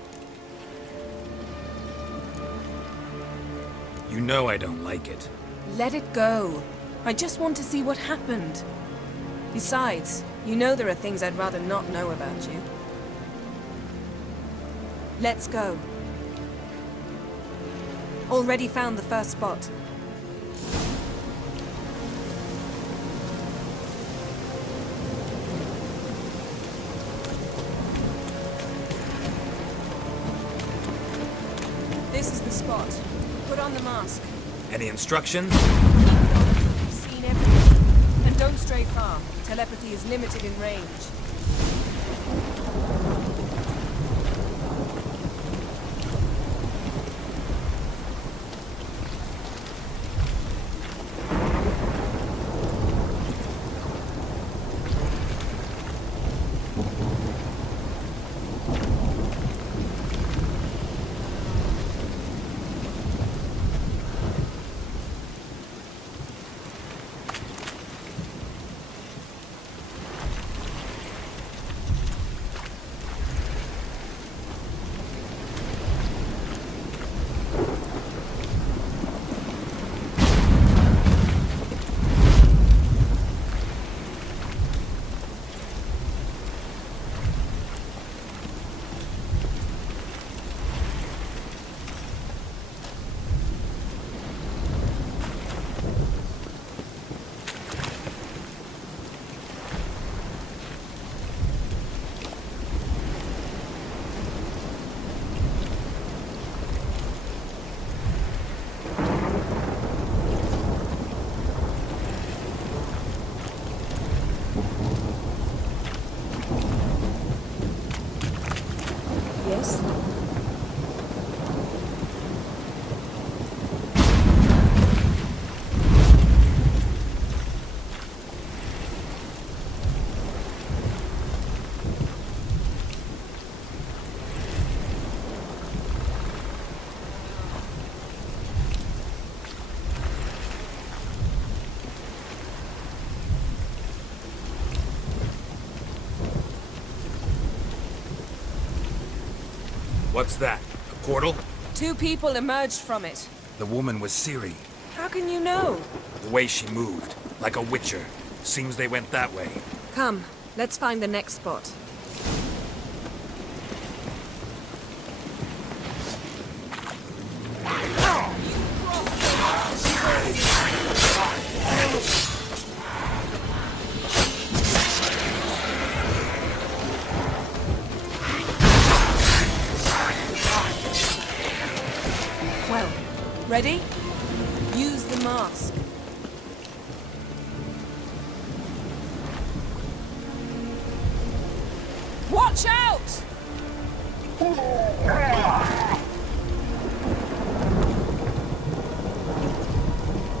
You know I don't like it. Let it go. I just want to see what happened. Besides, you know there are things I'd rather not know about you. Let's go. Already found the first spot. This is the spot. Put on the mask. Any instructions? You've seen everything. And don't stray far. Telepathy is limited in range. Yes? What's that? A portal? 2 people emerged from it. The woman was Ciri. How can you know? The way she moved, like a witcher. Seems they went that way. Come, let's find the next spot. Well, ready? Use the mask. Watch out!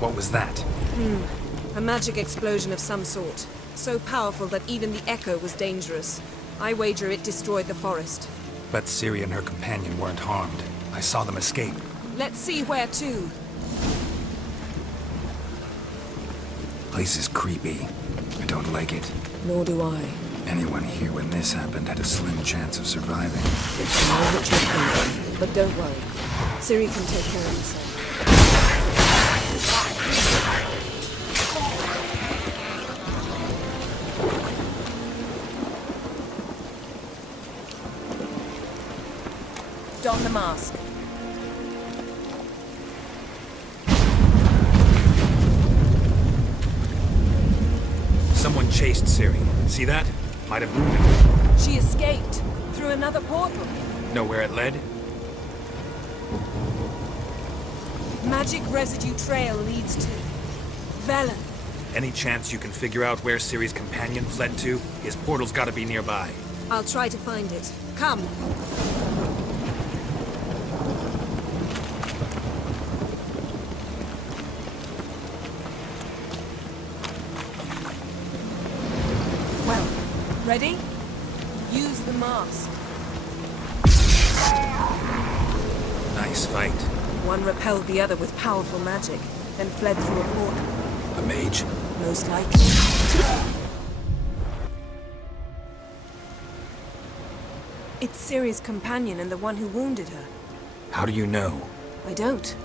What was that? A magic explosion of some sort. So powerful that even the echo was dangerous. I wager it destroyed the forest. But Ciri and her companion weren't harmed. I saw them escape. Let's see where to. Place is creepy. I don't like it. Nor do I. Anyone here when this happened had a slim chance of surviving. I know what you're thinking, but don't worry. Ciri can take care of herself. Don the mask. Someone chased Ciri. See that? Might have moved her. She escaped through another portal. Know where it led? Magic residue trail leads to Velen. Any chance you can figure out where Ciri's companion fled to? His portal's gotta be nearby. I'll try to find it. Come. Well, ready? Use the mask. Nice fight. One repelled the other with powerful magic, then fled through a portal. A mage? Most likely. It's Ciri's companion and the one who wounded her. How do you know? I don't.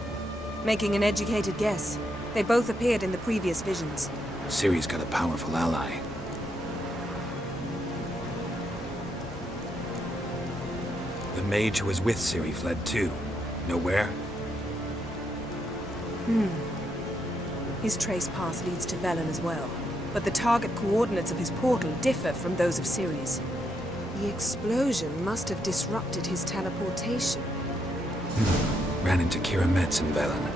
Making an educated guess. They both appeared in the previous visions. Ciri's got a powerful ally. The mage who was with Ciri fled too. Nowhere? His trace path leads to Velen as well. But the target coordinates of his portal differ from those of Ciri's. The explosion must have disrupted his teleportation. Ran into Kira Metz in Velen.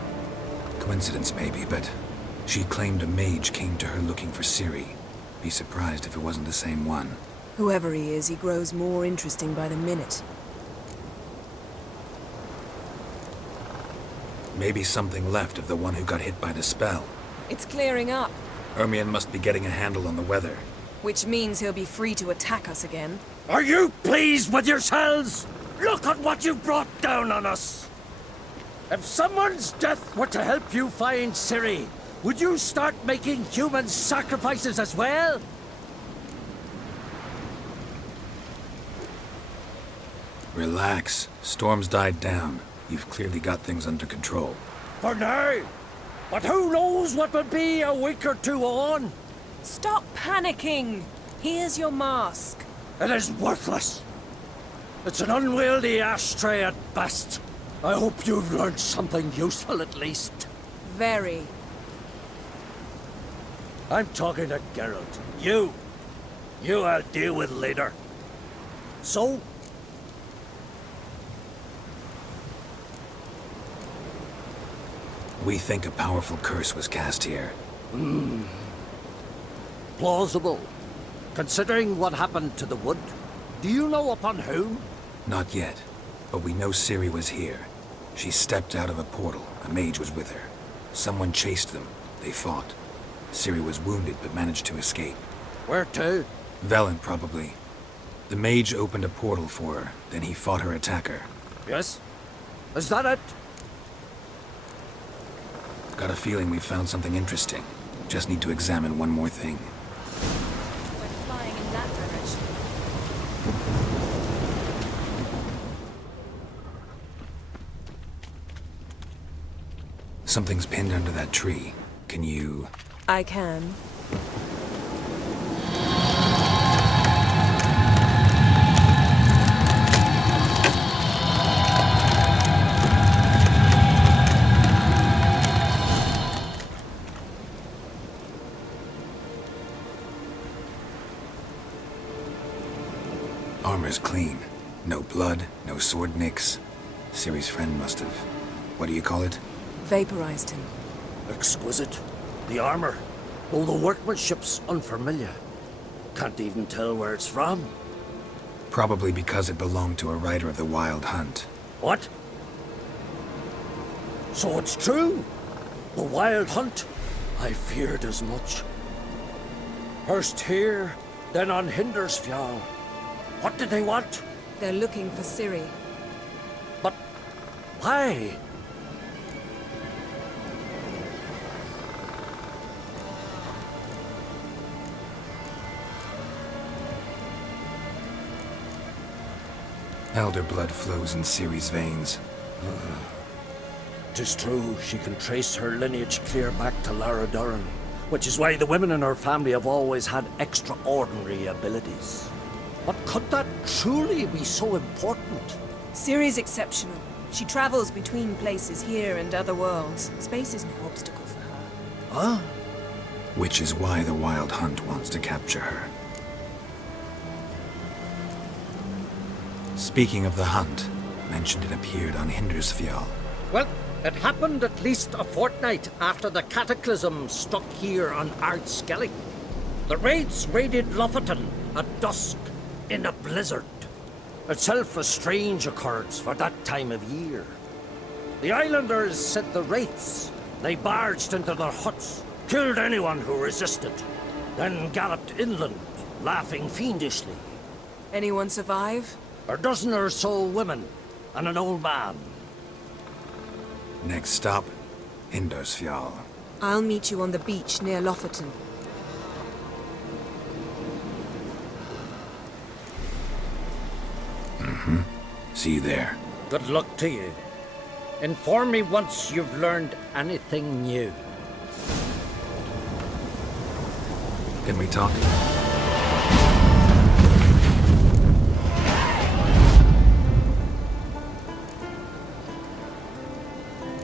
Coincidence maybe, but she claimed a mage came to her looking for Ciri. Be surprised if it wasn't the same one. Whoever he is, he grows more interesting by the minute. Maybe something left of the one who got hit by the spell. It's clearing up, Ermion must be getting a handle on the weather. which means he'll be free to attack us again. Are you pleased with yourselves? Look at what you've brought down on us! If someone's death were to help you find Ciri, would you start making human sacrifices as well? Relax. Storm's died down. You've clearly got things under control. For now. But who knows what will be a week or two on? Stop panicking! Here's your mask. It is worthless. It's an unwieldy ashtray at best. I hope you've learned something useful at least. Very. I'm talking to Geralt. You I'll deal with later. So? We think a powerful curse was cast here. Plausible. Considering what happened to the wood, do you know upon whom? Not yet, but we know Ciri was here. She stepped out of a portal. A mage was with her. Someone chased them. They fought. Ciri was wounded but managed to escape. Where to? Velen, probably. The mage opened a portal for her, then he fought her attacker. Yes? Is that it? Got a feeling we found something interesting. Just need to examine one more thing. We're flying in that direction. Something's pinned under that tree. Can you... I can. Armor's clean. No blood, no sword nicks. Ciri's friend must have... What do you call it? Vaporized him. Exquisite. The armor, though the workmanship's unfamiliar. Can't even tell where it's from. Probably because it belonged to a rider of the Wild Hunt. What? So it's true? The Wild Hunt? I feared as much. First here, then on Hindersfjall. What did they want? They're looking for Ciri. But why? Elder blood flows in Ciri's veins. 'Tis true, she can trace her lineage clear back to Lara Duran, which is why the women in her family have always had extraordinary abilities. But could that truly be so important? Ciri's exceptional. She travels between places here and other worlds. Space is no obstacle for her. Huh? Which is why the Wild Hunt wants to capture her. Speaking of the hunt, mentioned it appeared on Hindersfjall. Well, it happened at least a fortnight after the cataclysm struck here on Ardskellig. The raids raided Lofoten at dusk in a blizzard. Itself a strange occurrence for that time of year. The islanders sent the wraiths. They barged into their huts, killed anyone who resisted, then galloped inland, laughing fiendishly. Anyone survive? A dozen or so women, and an old man. Next stop, Hindersfjall. I'll meet you on the beach near Lofoten. Mm-hmm. See you there. Good luck to you. Inform me once you've learned anything new. Can we talk?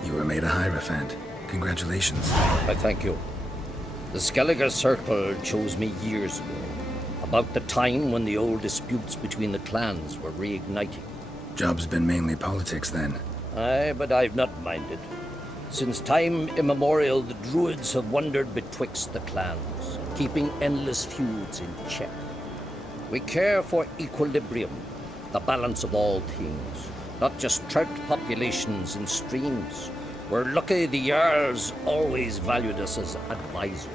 You were made a Hierophant. Congratulations. I thank you. The Skellige Circle chose me years ago, about the time when the old disputes between the clans were reigniting. Job's been mainly politics then. Aye, but I've not minded. Since time immemorial, the Druids have wandered betwixt the clans, keeping endless feuds in check. We care for equilibrium, the balance of all things, not just trout populations and streams. We're lucky the Jarls always valued us as advisors.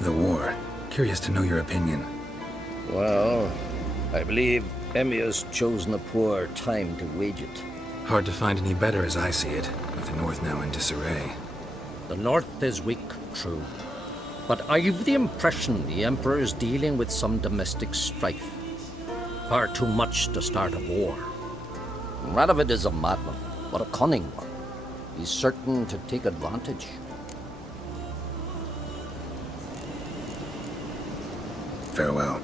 The war. Curious to know your opinion. Well, I believe Emmia's chosen a poor time to wage it. Hard to find any better as I see it, with the North now in disarray. The North is weak, true. But I've the impression the Emperor is dealing with some domestic strife. Far too much to start a war. Radovid is a madman, but a cunning one. He's certain to take advantage. Farewell.